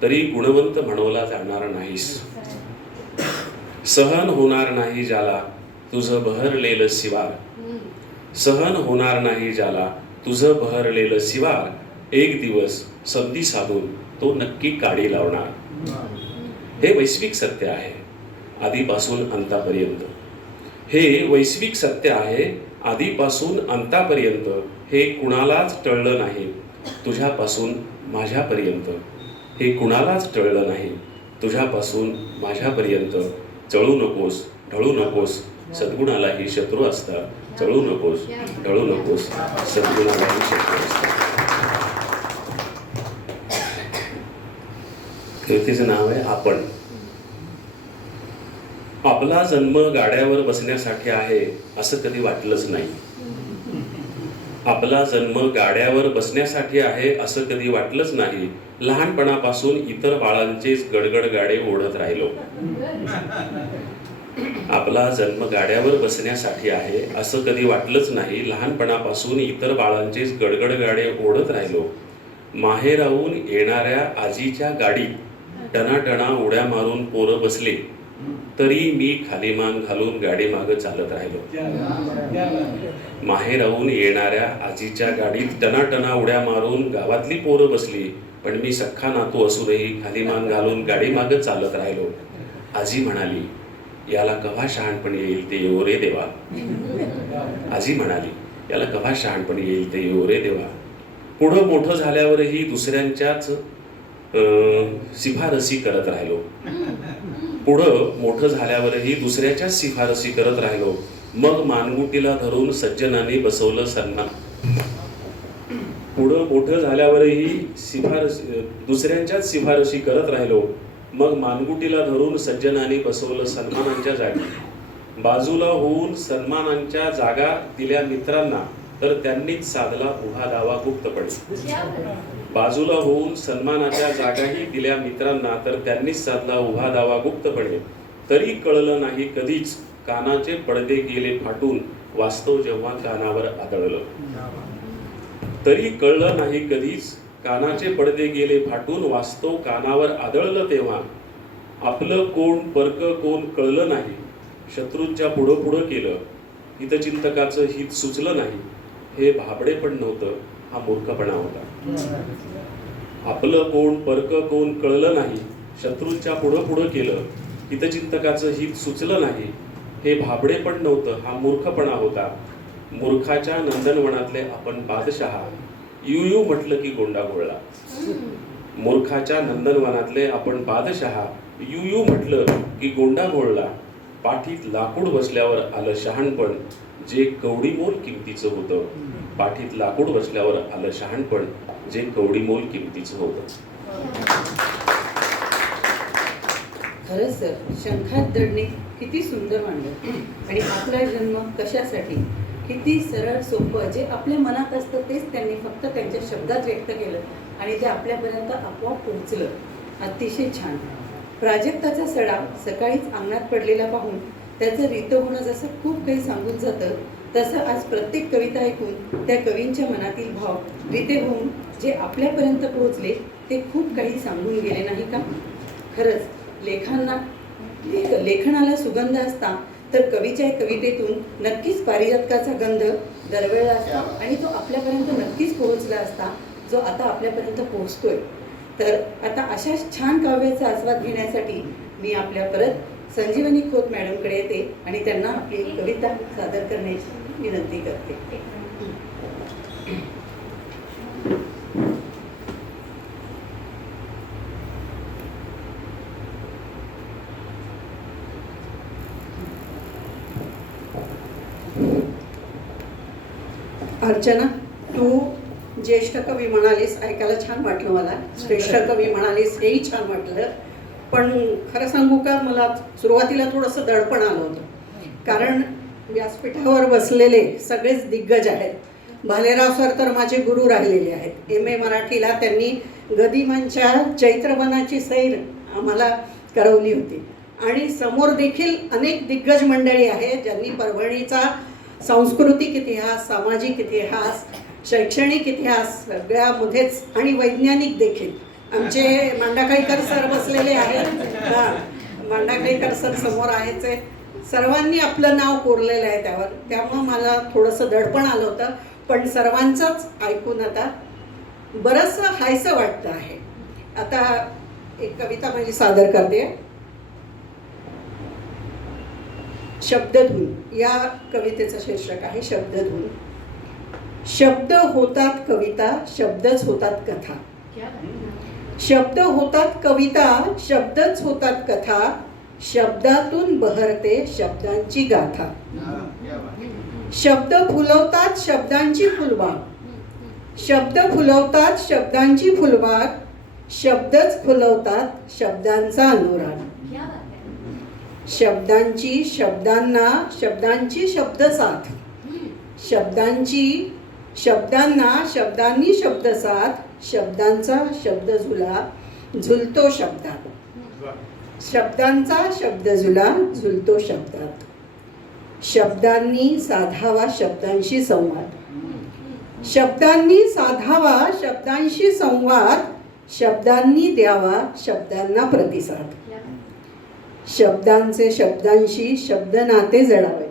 तरी गुणवंत म्हणवला जाणार नाहीस. सहन होणार नाही ज्याला तुझं बहरलेलं शिवार. सहन होणार नाही ज्याला तुझं बहरलेलं शिवार. एक दिवस संधी साधून तो नक्की काडी लावणार. हे वैश्विक सत्य आहे आधीपासून अंतापर्यंत. हे वैश्विक सत्य आहे आधीपासून अंतापर्यंत. हे कुणालाच टळलं नाही तुझ्यापासून माझ्यापर्यंत. हे कुणालाच टळलं नाही तुझ्यापासून माझ्यापर्यंत. चळू नकोस, ढळू नकोस, सद्गुणालाही शत्रू असतात. चळू नकोस, ढळू नकोस, सद्गुणालाही शत्रू असतात. कृतीचं नाव आहे आपण. आपला जन्म गाड्यावर बसण्यासाठी आहे असं कधी वाटलंच नाही. आपला जन्म गाड्यावर बसण्यासाठी आहे असं कधी वाटलंच नाही. लहानपणापासून इतर बाळांचेच गडगड गाडे ओढत राहिलो. आपला जन्म गाड्यावर बसण्यासाठी आहे असं कधी वाटलंच नाही. लहानपणापासून इतर बाळांचेच गडगड गाडे ओढत राहिलो. माहेराहून येणाऱ्या आजीच्या गाडीत टनाटणा उड्या मारून पोरं बसले, तरी मी खाली मान घालून गाडी मागं चालत राहिलो. माहेराहून येणाऱ्या आजीच्या गाडीत टनाटणा उड्या मारून गावातली पोरं बसली, पण मी सख्खा नातू असूनही खाली मान घालून गाडी मागं चालत राहिलो. आजी म्हणाली, याला कव्हा शहाणपण येईल ते येऊ रे देवा. आजी म्हणाली, याला कव्हा शहाणपण येईल ते येऊ रे देवा. पुढं मोठं झाल्यावरही दुसऱ्यांच्याच शिफारसी करत राहिलो. पुढं मोठं झाल्यावरही दुसऱ्याच्याच शिफारसी करत राहिलो. मग मानगुटीला धरून सज्जनांनी बसवलं सन्मान. पुढं मोठं झाल्यावरही दुसऱ्यांच्याच शिफारसी करत राहिलो. मग मानगुटीला धरून सज्जनांनी बसवलं सन्मानांच्या जागी. बाजूला होऊन सन्मानांच्या जागा दिल्या मित्रांना, तर त्यांनीच साधला उभा दावा गुप्तपणे. बाजूला होऊन सन्मानाच्या जागाही दिल्या मित्रांना, तर त्यांनीच साधला उभा दावा गुप्तपणे. तरी कळलं नाही कधीच कानाचे पडदे गेले फाटून, वास्तव जेव्हा कानावर आदळलं. तरी कळलं नाही कधीच कानाचे पडदे गेले फाटून, वास्तव कानावर आदळलं तेव्हा. आपलं कोण परक कोण कळलं नाही, शत्रूंच्या पुढं पुढं केलं. हितचिंतकाचं हित सुचलं नाही, हे भाबडे पण नव्हतं, हा मूर्खपणा होता. आपलं कोण परक कोण कळलं नाही, शत्रूंच्या पुढं पुढं केलं. हितचिंतकाचं हित सुचलं नाही, हे भाबडे पण नव्हतं, हा मूर्खपणा होता. मूर्खाच्या नंदनवनातले आपण बादशहा, यू म्हटलं की गोंडा घोळला. मूर्खाच्या नंदनवनातले आपण बादशहा, यू म्हटलं की गोंडा घोळला. पाठीत लाकूड बसल्यावर आलं शहाणपण, जे कवडीमोल किमतीचं होतं. पाठीत लाकूड बसल्यावर आलं शहाणपण, जे कवडीमोल किमतीचं होतं. खरंच सर, शंखात दडणे किती सुंदर मांडलं. आणि आपला जन्म कशासाठी, किती सरळ सोपं, जे आपल्या मनात असतं तेच त्यांनी फक्त त्यांच्या शब्दात व्यक्त केलं आणि ते आपल्यापर्यंत आपोआप पोहोचलं. अतिशय छान. प्राजक्ताचा सडा सकाळीच अंगणात पडलेला पाहून त्याचं रित होणं जसं खूप काही सांगून जातं, तसं आज प्रत्येक कविता ऐकून त्या कवींच्या मनातील भाव रिते होऊन जे आपल्यापर्यंत पोहोचले ते खूप काही सांगून गेले नाही का? खरंच लेखनाला सुगंध असता तर कवीच्या कवितेतून नक्कीच पारिजातकाचा गंध दरवेळला असता आणि तो आपल्यापर्यंत नक्कीच पोहोचला असता, जो आता आपल्यापर्यंत पोहोचतोय. तर आता अशा छान काव्याचा आस्वाद घेण्यासाठी मी आपल्या परत संजीवनी खोत मॅडमकडे येते आणि त्यांना आपली कविता सादर करण्याची विनंती करते. अर्चना, तू ज्येष्ठ कवी म्हणालीस, ऐकायला छान वाटलं मला. श्रेष्ठ कवी म्हणालीस, हेही छान वाटलं. पण खरं सांगू का, मला सुरुवातीला थोडंसं दडपण आलं होतं, कारण व्यासपीठावर बसलेले सगळेच दिग्गज आहेत भालेराव सर तर माझे गुरु राहिलेले आहेत. MA मराठीला त्यांनी गदिमांच्या चैत्रवनाची सैर आम्हाला करवली होती. आणि समोर देखील अनेक दिग्गज मंडळी आहेत ज्यांनी परभणीचा सांस्कृतिक इतिहास, सामाजिक इतिहास, शैक्षणिक इतिहास सगळ्यामध्येच आणि वैज्ञानिक देखील. आमचे मांडाकळीकर सर बसलेले आहेत. मांडाकळीकर सर समोर आहेच आहे. सर्वांनी आपलं नाव कोरलेलं आहे त्यावर. त्यामुळं मला थोडंसं दडपण आलं होतं, पण सर्वांचंच ऐकून आता बरंचसं हायसं वाटतं आहे. आता एक कविता माझी सादर करते. शब्दधून या कवितेचं शीर्षक आहे शब्दधून. शब्द होतात कविता, शब्दच होतात कथा. शब्द होतात कविता, शब्दच होतात कथा. शब्दातून बहरते शब्दांची गाथा. शब्द फुलवतात शब्दांची फुलबाग. शब्द फुलवतात शब्दांची फुलबाग. शब्दच फुलवतात शब्दांचा अनुराग. शब्दांची शब्दांना शब्दांची शब्दसाथ. शब्दांना शब्दांनी शब्दसाथ. शब्दांचा शब्द झुला झुलतो शब्दात. शब्दांचा शब्द झुला झुलतो शब्दात. शब्दांनी साधावा शब्दांशी संवाद. शब्दांनी साधावा शब्दांशी संवाद. शब्दांनी द्यावा शब्दांना प्रतिसाद. शब्दांचे शब्दांशी शब्द नाते जडावे.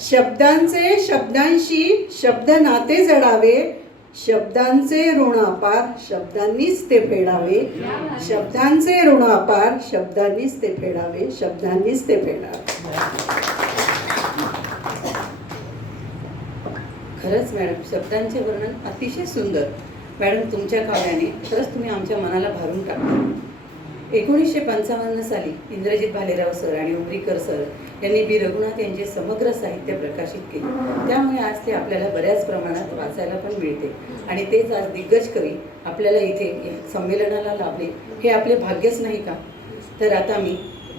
शब्दांचे शब्दांशी शब्द नाते जडावे. शब्दांचे ऋण अपार शब्दांनीच ते फेडावे. शब्दांचे ऋण अपार शब्दांनीच ते फेडावे. शब्दांनीच ते फेडावे. खरंच मॅडम, शब्दांचे वर्णन अतिशय सुंदर. मॅडम, तुमच्या काव्याने खरंच तुम्ही आमच्या मनाला भारून टाकता. 1955 साली इंद्रजित भालेराव सर आणि उमरीकर सर यांनी बी रघुनाथ यांचे समग्र साहित्य प्रकाशित केले. त्यामुळे आज ते आपल्याला बऱ्याच प्रमाणात वाचायला पण मिळते. आणि तेच आज दिग्गज कवी आपल्याला इथे या संमेलनाला लाभले, हे आपले भाग्यच नाही का? तर आता मी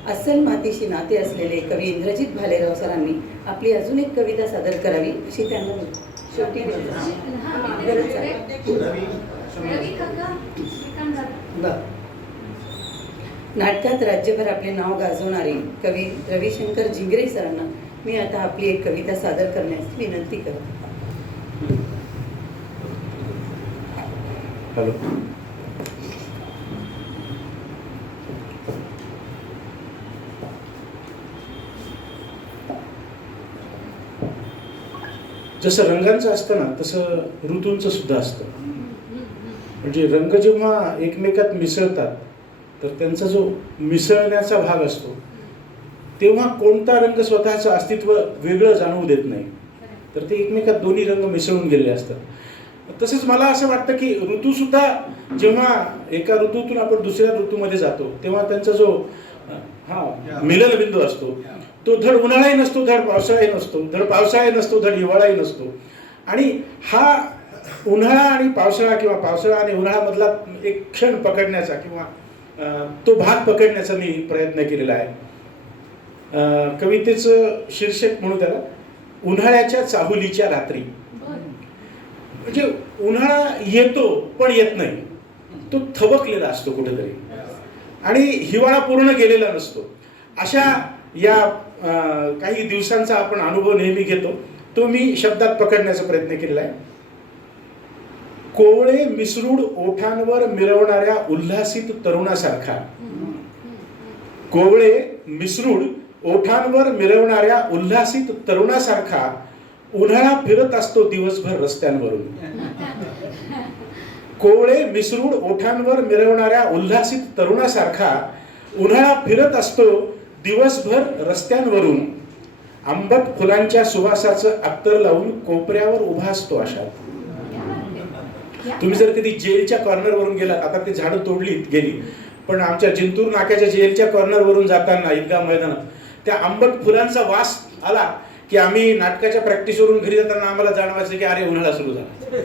अस्सल मातीशी नाते असलेले कवी इंद्रजित भालेराव सरांनी आपली अजून एक कविता सादर करावी अशी त्यांना शेवटी गरज आहे. नाटकात राज्यभर आपले नाव गाजवणारे कवी रविशंकर झिंगरे सरांना मी आता आपली एक कविता सादर करण्यास विनंती करते. हॅलो. जसं रंगांचं असतं ना, तसं ऋतूंचं सुद्धा असतं. म्हणजे रंग जेव्हा एकमेकात मिसळतात तर त्यांचा जो मिसळण्याचा भाग असतो तेव्हा कोणता रंग स्वतःचं अस्तित्व वेगळं जाणवू देत नाही, तर ते एकमेकात दोन्ही रंग मिसळून गेलेले असतात. तसंच मला असं वाटतं की ऋतूसुद्धा जेव्हा एका ऋतूतून आपण दुसऱ्या ऋतूमध्ये जातो तेव्हा त्यांचा जो मिलनबिंदू असतो तो धड उन्हाळाही नसतो, धड पावसाळाही नसतो, धड पावसाळाही नसतो, धड हिवाळाही नसतो. आणि हा उन्हाळा आणि पावसाळा किंवा पावसाळा आणि उन्हाळ्यामधला एक क्षण पकडण्याचा किंवा तो भाग पकडण्याचा मी प्रयत्न केलेला आहे. कवितेचं शीर्षक म्हणू त्याला उन्हाळ्याच्या चाहुलीच्या रात्री. म्हणजे उन्हाळा येतो पण येत नाही, तो थबकलेला असतो कुठेतरी आणि हिवाळा पूर्ण गेलेला नसतो. अशा या काही दिवसांचा आपण अनुभव नेहमी घेतो, तो मी शब्दात पकडण्याचा प्रयत्न केलेला आहे. कोवळे मिसरूड ओठांवर मिरवणाऱ्या उल्हासित तरुणासारखा. कोवळे मिसरूड ओठांवर मिरवणाऱ्या उल्हासित तरुणासारखा उन्हाळा फिरत असतो दिवसभर रस्त्यांवरून. कोवळे मिसरूड ओठांवर मिरवणाऱ्या उल्हासित तरुणासारखा उन्हाळा फिरत असतो दिवसभर रस्त्यांवरून. आंबट फुलांच्या सुवासाचं अत्तर लावून कोपऱ्यावर उभा असतो अशात. तुम्ही जर कधी जेलच्या कॉर्नरवरून गेलात, आता ते झाडं तोडली गेली, पण आमच्या जिंतूर नाक्याच्या जेलच्या कॉर्नरवरून जाताना ईदगाह मैदानात त्या आंबट फुलांचा वास आला की आम्ही नाटकाच्या प्रॅक्टिसवरून घरी जाताना आम्हाला जाणवायचं की अरे उन्हाळा सुरू झाला.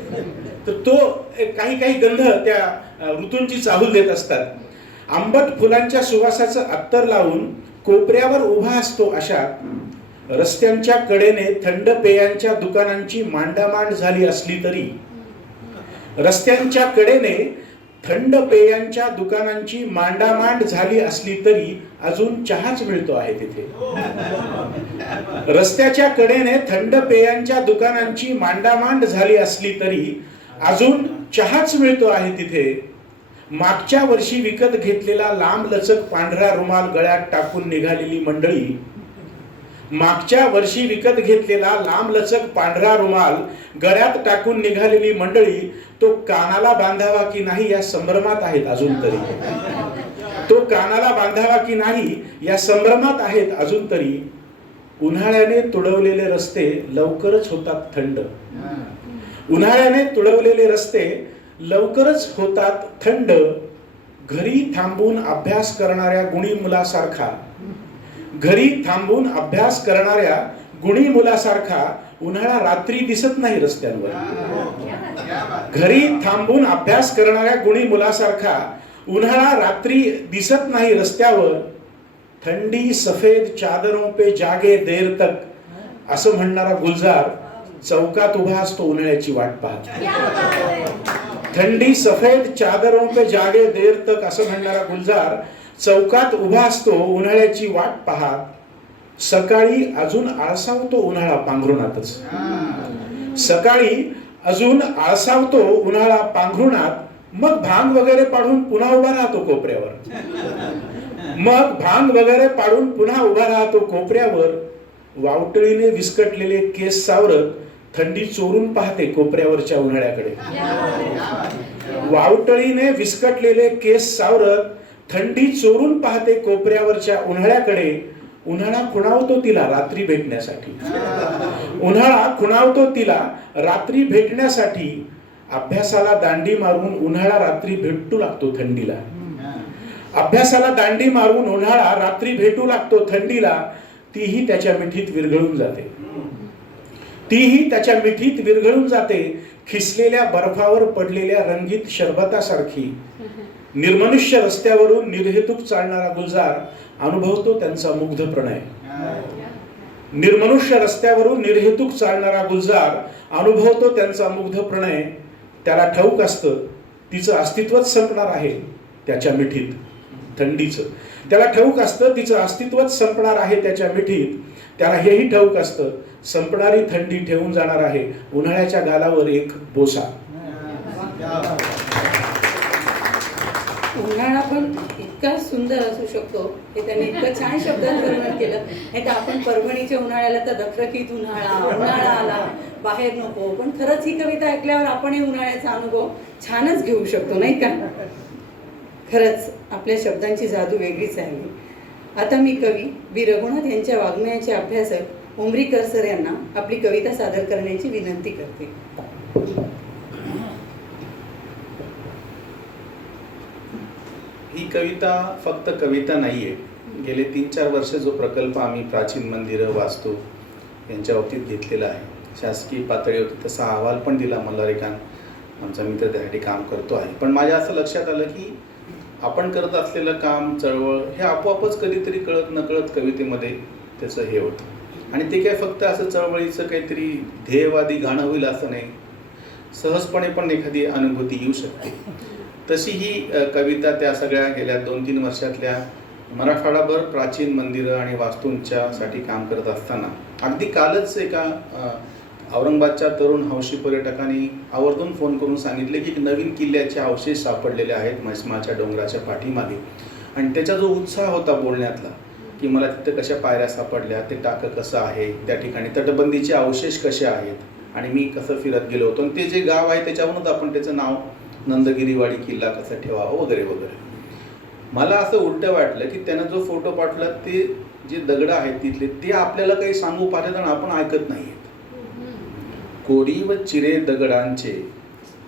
तर तो काही काही गंध त्या ऋतूंची चाहूल देत असतात. आंबट फुलांच्या सुवासाचं अत्तर लावून कोपऱ्यावर उभा असतो अशा रस्त्यांच्या कडेने थंड पेयांच्या दुकानांची मांडामांड झाली असली तरी, रस्त्यांच्या कडेने थंड पेयांच्या दुकानांची मांडामांड झाली असली तरी अजून चहाच मिळतो आहे तिथे. रस्त्याच्या कडेने थंड पेयांच्या दुकानांची मांडामांड झाली असली तरी अजून चहाच मिळतो आहे तिथे. मागच्या वर्षी विकत घेतलेला लांब लचक पांढरा रुमाल गळ्यात टाकून निघालेली मंडळी, मागच्या वर्षी विकत घेतलेला लांब लचक पांढरा रुमाल गळ्यात टाकून निघालेली मंडळी तो कानाला बांधावा की नाही या संभ्रमात आहेत अजून तरी. तो कानाला बांधावा की नाही या संभ्रमात आहेत अजून तरी. उन्हाळ्याने तुडवलेले रस्ते लवकरच होतात थंड. उन्हाळ्याने तुडवलेले रस्ते लवकरच होतात थंड. घरी थांबून अभ्यास करणाऱ्या गुणी मुलासारखा, घरी थांबून अभ्यास करणाऱ्या गुणी मुलासारखा उन्हाळा रात्री दिसत नाही रस्त्यांवर. घरी थांबून अभ्यास करणाऱ्या गुणी मुलासारखा उन्हाळा रात्री दिसत नाही रस्त्यावर. थंडी सफेद चादरों पे जागे देर तक असं म्हणणारा गुलजार चौकात उभा असतो उन्हाळ्याची वाट पाहत. थंडी सफेद चादरों पे जागे देर तक असं म्हणणारा गुलजार चौकात उभा असतो उन्हाळ्याची वाट पाहत. सकाळी अजून आळसावतो उन्हाळा पांघरुणातच. सकाळी अजून आळसावतो उन्हाळा पांघरुणात. मग भांग वगैरे पाडून पुन्हा उभा राहतो कोपऱ्यावर. मग भांग वगैरे पाडून पुन्हा उभा राहतो कोपऱ्यावर. वावटळीने विस्कटलेले केस सावरत थंडी चोरून पाहते कोपऱ्यावरच्या उन्हाळ्याकडे. वावटळीने विस्कटलेले केस सावरत थंडी चोरून पाहते कोपऱ्यावरच्या उन्हाळ्याकडे. उन्हाळा खुणावतो तिला रात्री भेटण्यासाठी. उन्हाळा खुणावतो तिला रात्री भेटण्यासाठी. अभ्यासाला दांडी मारून उन्हाळा रात्री भेटू लागतो थंडीला. अभ्यासाला दांडी मारून उन्हाळा रात्री भेटू लागतो थंडीला. तीही त्याच्या मिठीत विरघळून जाते. तीही त्याच्या मिठीत विरघळून जाते. खिसलेल्या बर्फावर पडलेल्या रंगीत शरबतासारखी. निर्मनुष्य रस्त्यावरून निर्हेतुक चालणारा गुलजार अनुभवतो त्यांचा मुग्ध प्रणय. निर्मनुष्य रस्त्यावरून निर्हेतुक चालणारा गुलजार अनुभवतो त्यांचा मुग्ध प्रणय. त्याला ठाऊक असतं तिचं अस्तित्वच संपणार आहे त्याच्या मिठीत थंडीचं. त्याला ठाऊक असतं तिचं अस्तित्वच संपणार आहे त्याच्या मिठीत. त्याला हेही ठाऊक असतं संपणारी थंडी ठेवून जाणार आहे उन्हाळ्याच्या गालावर एक बोसा. उन्हाळा पण इतका सुंदर असू शकतो हे त्यांनी इतकं छान शब्दात वर्णन केलं. नाही तर आपण परभणीच्या उन्हाळ्याला तर दखरखीत उन्हाळा आला बाहेर नको. पण खरंच ही कविता ऐकल्यावर आपणही उन्हाळ्याचा अनुभव छानच घेऊ शकतो नाही का. खरंच आपल्या शब्दांची जादू वेगळीच आहे. आता मी कवी बी रघुनाथ यांच्या वाङ्मयाचे अभ्यासक उमरीकर सर यांना आपली कविता सादर करण्याची विनंती करते. ही कविता फक्त कविता नाही आहे. गेले 3-4 वर्ष जो प्रकल्प आम्ही प्राचीन मंदिरं वास्तू यांच्या बाबतीत घेतलेला आहे, शासकीय पातळीवरती तसा अहवाल पण दिला. मल्हारिकांत आमचा मित्र त्यासाठी काम करतो आहे. पण माझ्या असं लक्षात आलं की आपण करत असलेलं काम चळवळ हे आपोआपच कधीतरी कळत नकळत कवितेमध्ये त्याचं हे होतं. आणि ते काय फक्त असं चळवळीचं काहीतरी ध्येयवादी गाणं होईल असं नाही. सहजपणे पण एखादी अनुभूती येऊ शकते. तशी ही कविता त्या सगळ्या गेल्या 2-3 वर्षातल्या मराठवाडाभर प्राचीन मंदिरं आणि वास्तूंच्यासाठी काम करत असताना अगदी कालच एका औरंगाबादच्या तरुण हौशी पर्यटकांनी आवर्जून फोन करून सांगितले की नवीन किल्ल्याचे अवशेष सापडलेले आहेत म्हैसमाच्या डोंगराच्या पाठीमागे. आणि त्याचा जो उत्साह होता बोलण्यातला की मला तिथं कशा पायऱ्या सापडल्या, ते टाकं कसं आहे, त्या ठिकाणी तटबंदीचे अवशेष कसे आहेत आणि मी कसं फिरत गेलो होतो. आणि ते जे गाव आहे त्याच्यावरूनच आपण त्याचं नाव नंदगिरीवाडी किल्ला कसा ठेवावा वगैरे वगैरे. मला असं उलटं वाटलं की त्यानं जो फोटो पाठवला ते जे दगड आहेत तिथले ते आपल्याला काही सांगू पाहतात आणि आपण ऐकत नाही. कोरी व चिरे दगडांचे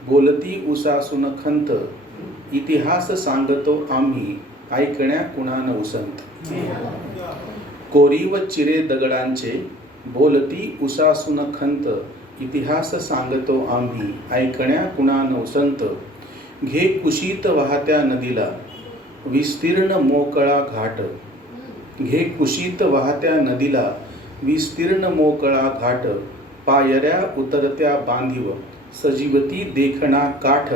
बोलती उसासून खंत, इतिहास सांगतो आम्ही ऐकण्या कुणान उसंत. कोरी व चिरे दगडांचे बोलती उसासून खंत, इतिहास सांगतो आम्ही ऐकण्या कुणान उसंत. घे कुशीत वाहत्या नदीला विस्तीर्ण मोकळा घाट, घे कुशीत वाहत्या नदीला विस्तीर्ण मोकळा घाट, पायऱ्या उतरत्या बांधीव, सजीवती देखणा काठ.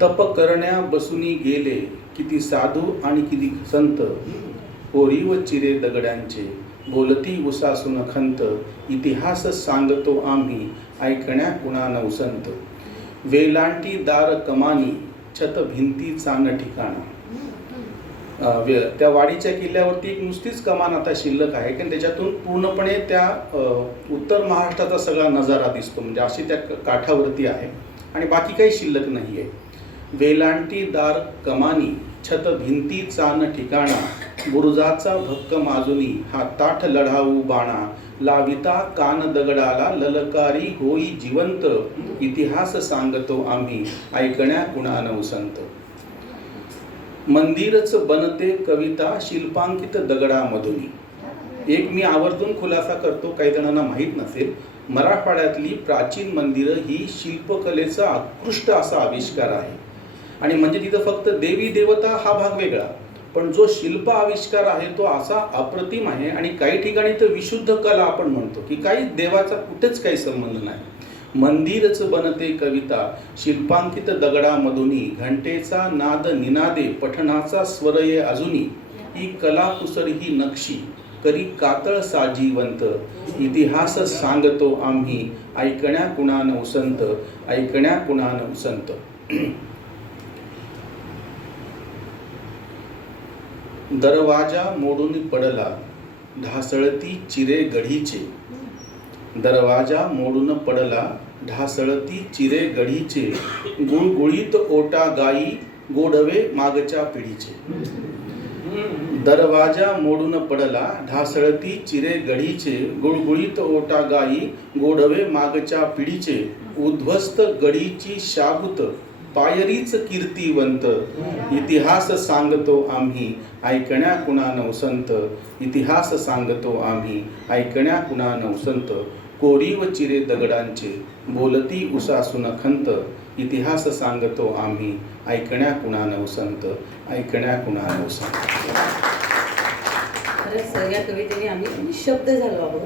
तप करण्या बसुनी गेले, किती साधू आणि किती संत. कोरीव चिरे दगडांचे, बोलती उसासून खंत. इतिहास सांगतो आम्ही, ऐकण्या कुणा नवसंत. वेलांटी दार कमानी, छत भिंती चान ठिकाणा. त्या वाडीच्या किल्ल्यावरती एक नुसतीच कमान आता शिल्लक आहे, कारण त्याच्यातून पूर्णपणे त्या उत्तर महाराष्ट्राचा सगळा नजारा दिसतो, म्हणजे अशी त्या काठावरती आहे आणि बाकी काही शिल्लक नाही आहे. वेलांटी दार कमानी, छत भिंती चान ठिकाणा. बुरुजाचा भक्कम अजुनी, हा ताठ लढाऊ बाणा. लाविता कान दगडाला, ललकारी होई जिवंत. इतिहास सांगतो आम्ही, ऐकण्या कुणा नवसंत. मंदिरच बनते कविता, शिल्पांकित दगडामधुनी. एक मी आवर्जून खुलासा करतो, काही जणांना माहीत नसेल, मराठवाड्यातली प्राचीन मंदिरं ही शिल्पकलेचा उत्कृष्ट असा आविष्कार आहे. आणि म्हणजे तिथं फक्त देवी देवता हा भाग वेगळा, पण जो शिल्प आविष्कार आहे तो असा अप्रतिम आहे. आणि काही ठिकाणी तर विशुद्ध कला आपण म्हणतो की काही देवाचा कुठेच काही संबंध नाही. मंदिरच बनते कविता, शिल्पांकित दगडामधुनी. घंटेचा नाद निनादे, पठणाचा स्वर ये अजुनी. ही कला कुसर ही नक्षी, करी कातळ साजीवंत. इतिहास सांगतो आम्ही, ऐकण्या कुणा नवसंत. ऐकण्या कुणा नवसंत. दरवाजा मोडून पडला, ढासळती चिरे गढीचे. दरवाजा मोडून पडला, ढासळती चिरे गढीचे. गुळगुळीत ओटा गाई, गोडवे मागच्या पिढीचे. दरवाजा मोडून पडला, ढासळती चिरे गढीचे. गुळगुळीत ओटा गाई, गोडवे मागच्या पिढीचे. उद्ध्वस्त गडीची शाबूत, पायरीच कीर्तिवंत. इतिहास सांगतो आम्ही, ऐकण्या कुणा नवसंत. इतिहास सांगतो आम्ही, ऐकण्या कुणा नवसंत. कोरीव चिरे दगडांचे, बोलती उसासून खंत. इतिहास सांगतो आम्ही, ऐकण्या कुणा नवसंत. ऐकण्या कुणा नवसंत. खरंच या कवितेने आम्ही शब्द झालो आहोत.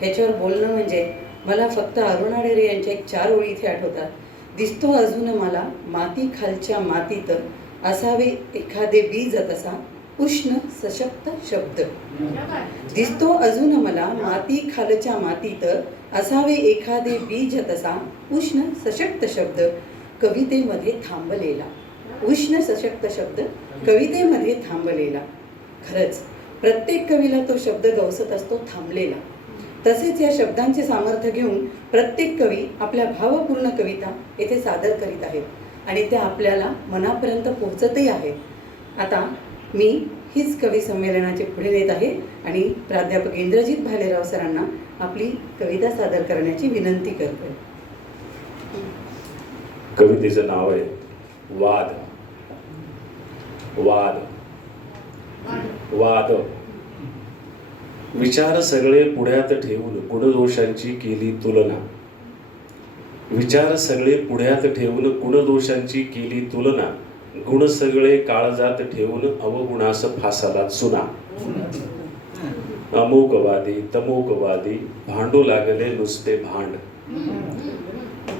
ह्याच्यावर बोलणं म्हणजे मला फक्त अरुणा ढेरे यांच्या एक 4 ओळी इथे आठवतात. दिसतो अजून मला माती खालच्या मातीत, असावे एखादे बीज तसा उष्ण सशक्त शब्द. दिसतो अजून मला माती खालच्या मातीत, असावे एखादे बीज तसा उष्ण सशक्त शब्द कवितेमध्ये थांबलेला. उष्ण सशक्त शब्द कवितेमध्ये थांबलेला. खरंच प्रत्येक कवीला तो शब्द गवसत असतो, थांबलेला. तसेच या शब्दांचे सामर्थ्य घेऊन प्रत्येक कवी आपल्या भावपूर्ण कविता येथे सादर करीत आहेत आणि त्या आपल्याला मनापर्यंत पोहोचतही आहेत. आता मी हीच कवी संमेलनाचे पुढे नेत आहे आणि प्राध्यापक इंद्रजित भालेराव सरांना आपली कविता सादर करण्याची विनंती करतोय. कवितेचं नाव आहे वाद. वाद वाद. विचार सगळे पुढ्यात ठेवून गुणदोषांची केली तुलना. विचार सगळे पुढ्यात ठेवून गुणदोषांची केली तुलना. गुण सगळे काळजात ठेवून अवगुणास फासाला चुना. अमोकवादी तमोकवादी भांडू लागले नुसते भांड.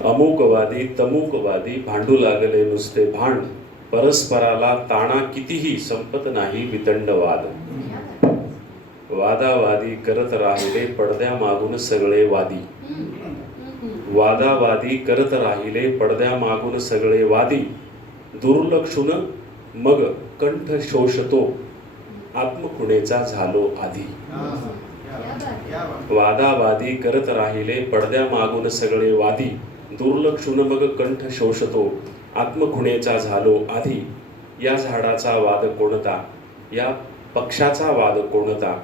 अमोकवादी तमोकवादी भांडू लागले नुसते भांड. परस्पराला ताणा कितीही संपत नाही वितंडवाद. वादावादी करत राहिले पडद्या मागून सगळे वादी. वादावादी करत राहिले पडद्या मागून सगळे वादी. दुर्लक्षून मग कंठ शोषतो आत्मखुणेचा झालो आधी. वादावादी करत राहिले पडद्या मागून सगळे वादी. दुर्लक्षून मग कंठ शोषतो आत्मखुणेचा झालो आधी. या झाडाचा वाद कोणता, या पक्षाचा वाद कोणता.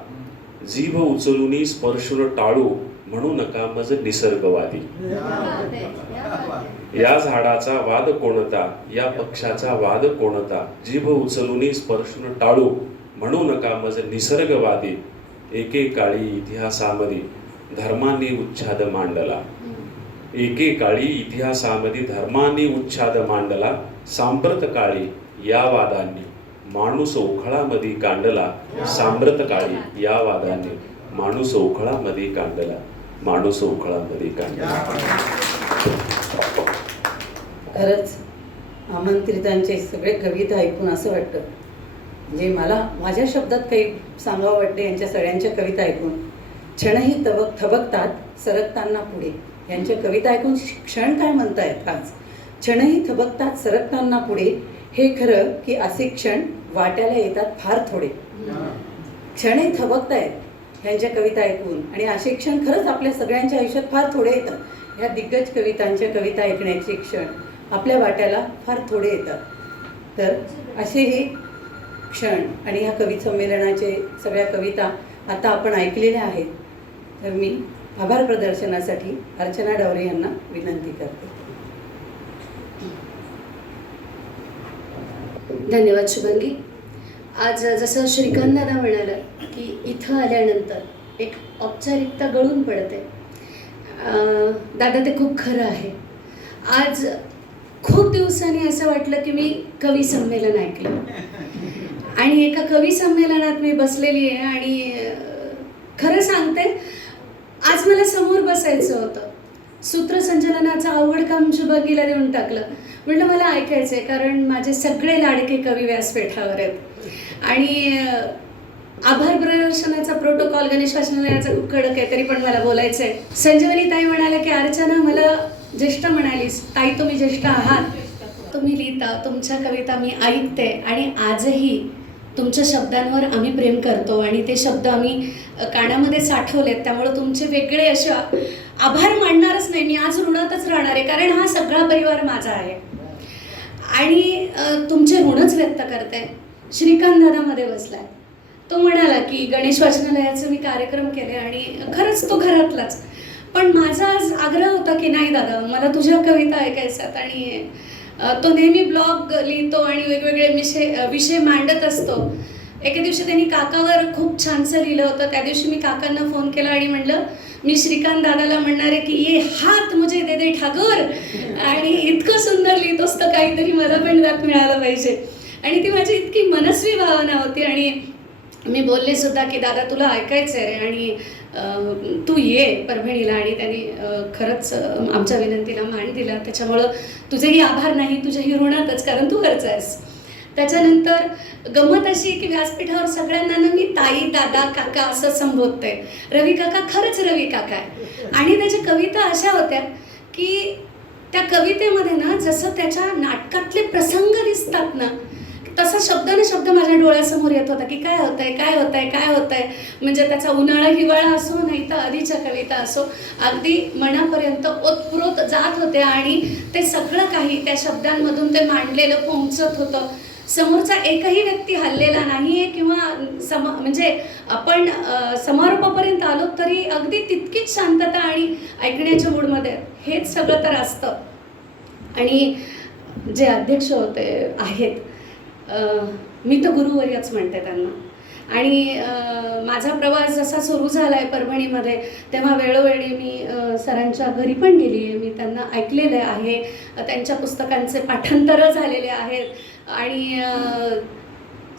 जीभ उचलूनी स्पर्शून टाळू म्हणू नका मज निसर्गवादी. या झाडाचा वाद कोणता, या पक्षाचा वाद कोणता. जीभ उचलूनी स्पर्शून टाळू म्हणू नका मज निसर्गवादी. एकेकाळी इतिहासामध्ये धर्मांनी उच्छाद मांडला. एकेकाळी इतिहासामध्ये धर्मांनी उच्छाद मांडला. सांप्रत काळी या वादांनी माणूस ओखळामध्ये कांडला. सांप्रत काळी या वादांनी माणूस ओखळामध्ये कांदला, माणूस ओखळामध्ये कांदला. खरंच आमंत्रितांचे सगळे कविता ऐकून असं वाटतं, म्हणजे मला माझ्या शब्दात काही सांगावं वाटते यांच्या सगळ्यांच्या कविता ऐकून. क्षणही थबकतात सरकताना पुढे, यांच्या कविता ऐकून क्षण काय म्हणतायत आज. क्षणही थबकतात सरकताना पुढे, हे खरं की असे क्षण वाट्याला येतात फार थोडे. क्षणही थबकतायत ह्यांच्या कविता ऐकून, आणि असे क्षण खरंच आपल्या सगळ्यांच्या आयुष्यात फार थोडे येतात. ह्या दिग्गज कवितांच्या कविता ऐकण्याचे क्षण आपल्या वाट्याला फार थोडे येतात. तर असे हे क्षण आणि ह्या कवी संमेलनाचे सगळ्या कविता आता आपण ऐकलेल्या आहेत. तर मी आभार प्रदर्शनासाठी अर्चना डावरे यांना विनंती करते. धन्यवाद शुभांगी. आज जसं श्रीकांतदादा म्हणाला की इथं आल्यानंतर एक औपचारिकता गळून पडते. दादा ते खूप खरं आहे. आज खूप दिवसांनी असं वाटलं की मी कवी संमेलन ऐकलं आणि एका कवी संमेलनात मी बसलेली आहे आणि खरं सांगते आज मला समोर बसायचं होतं. सूत्रसंचलनाचं अवघड काम शुभांगीला देऊन टाकलं. म्हटलं मला ऐकायचं आहे कारण माझे सगळे लाडके कवी व्यासपीठावर आहेत आणि आभार प्रदर्शनाचा प्रोटोकॉल गणेश वाचनालयाचा खूप कडक आहे, तरी पण मला बोलायचं आहे. संजीवनी ताई म्हणाल्या की अर्चना मला ज्येष्ठ म्हणालीस. ताई तुम्ही ज्येष्ठ आहात. तुम्ही लिहिता, तुमच्या कविता मी ऐकते आणि आजही तुमच्या शब्दांवर आम्ही प्रेम करतो आणि ते शब्द आम्ही कानामध्ये साठवलेत. त्यामुळे तुमचे वेगळे असे आभार मानणारच नाही मी. आज ऋणातच राहणार आहे कारण हा सगळा परिवार माझा आहे आणि तुमचे ऋणच व्यक्त करते. श्रीकांत दादामध्ये बसलाय. तो म्हणाला की गणेश वाचनालयाचे मी कार्यक्रम केले आणि खरंच तो घरातलाच. पण माझा आज आग्रह होता की नाही दादा मला तुझ्या कविता ऐकायच्यात आणि तो नेहमी ब्लॉग लिहितो आणि वेगवेगळे विषय मांडत असतो. एके दिवशी त्यांनी काकावर खूप छानसं लिहिलं होतं. त्या दिवशी मी काकांना फोन केला आणि म्हणलं मी श्रीकांत दादाला म्हणणार आहे की ये हात मुझे दे दे ठाकूर आणि इतकं सुंदर लिहितोस तर काहीतरी मला पण त्यात मिळालं पाहिजे. आणि ती माझी इतकी मनस्वी भावना होती आणि मी बोलले सुद्धा की दादा तुला ऐकायचं आहे रे आणि तू ये परभणीला. आणि त्यांनी खरंच आमच्या विनंतीला मान दिला. त्याच्यामुळं तुझेही आभार नाही, तुझ्याही ऋणातच, कारण तू घरचा आहेस. त्याच्यानंतर गंमत अशी की व्यासपीठावर सगळ्यांना मी ताई दादा काका असं संबोधते. रवी काका खरंच रवी काका आहे. आणि त्याच्या कविता अशा होत्या की त्या कवितेमध्ये ना जसं त्याच्या नाटकातले प्रसंग दिसतात ना तसा शब्दाने शब्द माझ्या डोळ्यासमोर येत होता की काय होतंय काय होतंय काय होतंय. म्हणजे त्याचा उन्हाळा हिवाळा असो नाही तर आधीच्या कविता असो अगदी मनापर्यंत ओतप्रोत जात होते आणि ते सगळं काही त्या शब्दांमधून ते मांडलेलं पोहोचत होतं. समोरचा एकही व्यक्ती हललेला नाहीये किंवा म्हणजे आपण समारोपापर्यंत आलो तरी अगदी तितकीच शांतता आणि ऐकण्याच्या मूडमध्ये हेच सगळं तर असतं. आणि जे अध्यक्ष होते आहेत मी तर गुरुवर्यच म्हणते त्यांना. आणि माझा प्रवास जसा सुरू झाला आहे परभणीमध्ये तेव्हा वेळोवेळी मी सरांच्या घरी पण गेली आहे. मी त्यांना ऐकलेलं आहे. त्यांच्या पुस्तकांचे पाठांतरं झालेले आहेत आणि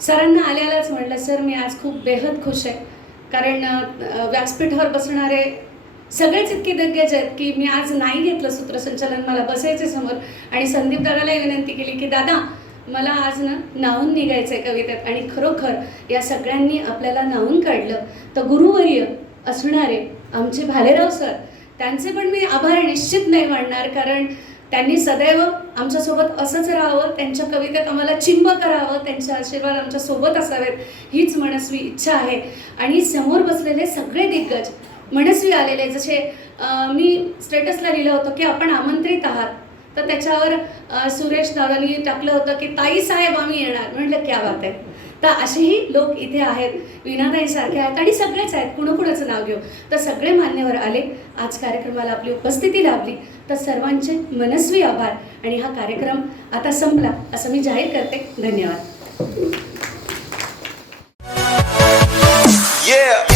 सरांना आल्यालाच म्हटलं सर मी आज खूप बेहद खुश आहे कारण व्यासपीठावर बसणारे सगळेच इतके दिग्गज आहेत की मी आज नाही घेतलं सूत्रसंचालन. मला बसायचे समोर आणि संदीप दादालाही विनंती केली की दादा मला आज ना नावून निघायचं आहे कवितेत. आणि खरोखर या सगळ्यांनी आपल्याला नावून काढलं. तर गुरुवर्य असणारे आमचे भालेराव सर त्यांचे पण मी आभार निश्चित नाही मानणार कारण त्यांनी सदैव आमच्यासोबत असंच राहावं. त्यांच्या कवितेत आम्हाला चिंब करावं. त्यांचे आशीर्वाद आमच्यासोबत असावेत हीच मनस्वी इच्छा आहे. आणि समोर बसलेले सगळे दिग्गज मनस्वी आलेले जसे मी स्टेटसला लिहिलं होतं की आपण आमंत्रित आहात तर त्याच्यावर सुरेश दादांनी टाकलं होतं की ताई साहेब आम्ही येणार. म्हटलं क्या बात आहे. तर असेही लोक इथे आहेत. वीणाताईसारखे आहेत आणि सगळेच आहेत. कुणाकुणाचं नाव घेऊ तर सगळे मान्यवर आले. आज कार्यक्रमाला आपली उपस्थिती लाभली तर सर्वांचे मनस्वी आभार. आणि हा कार्यक्रम आता संपला असं मी जाहीर करते. धन्यवाद. Yeah.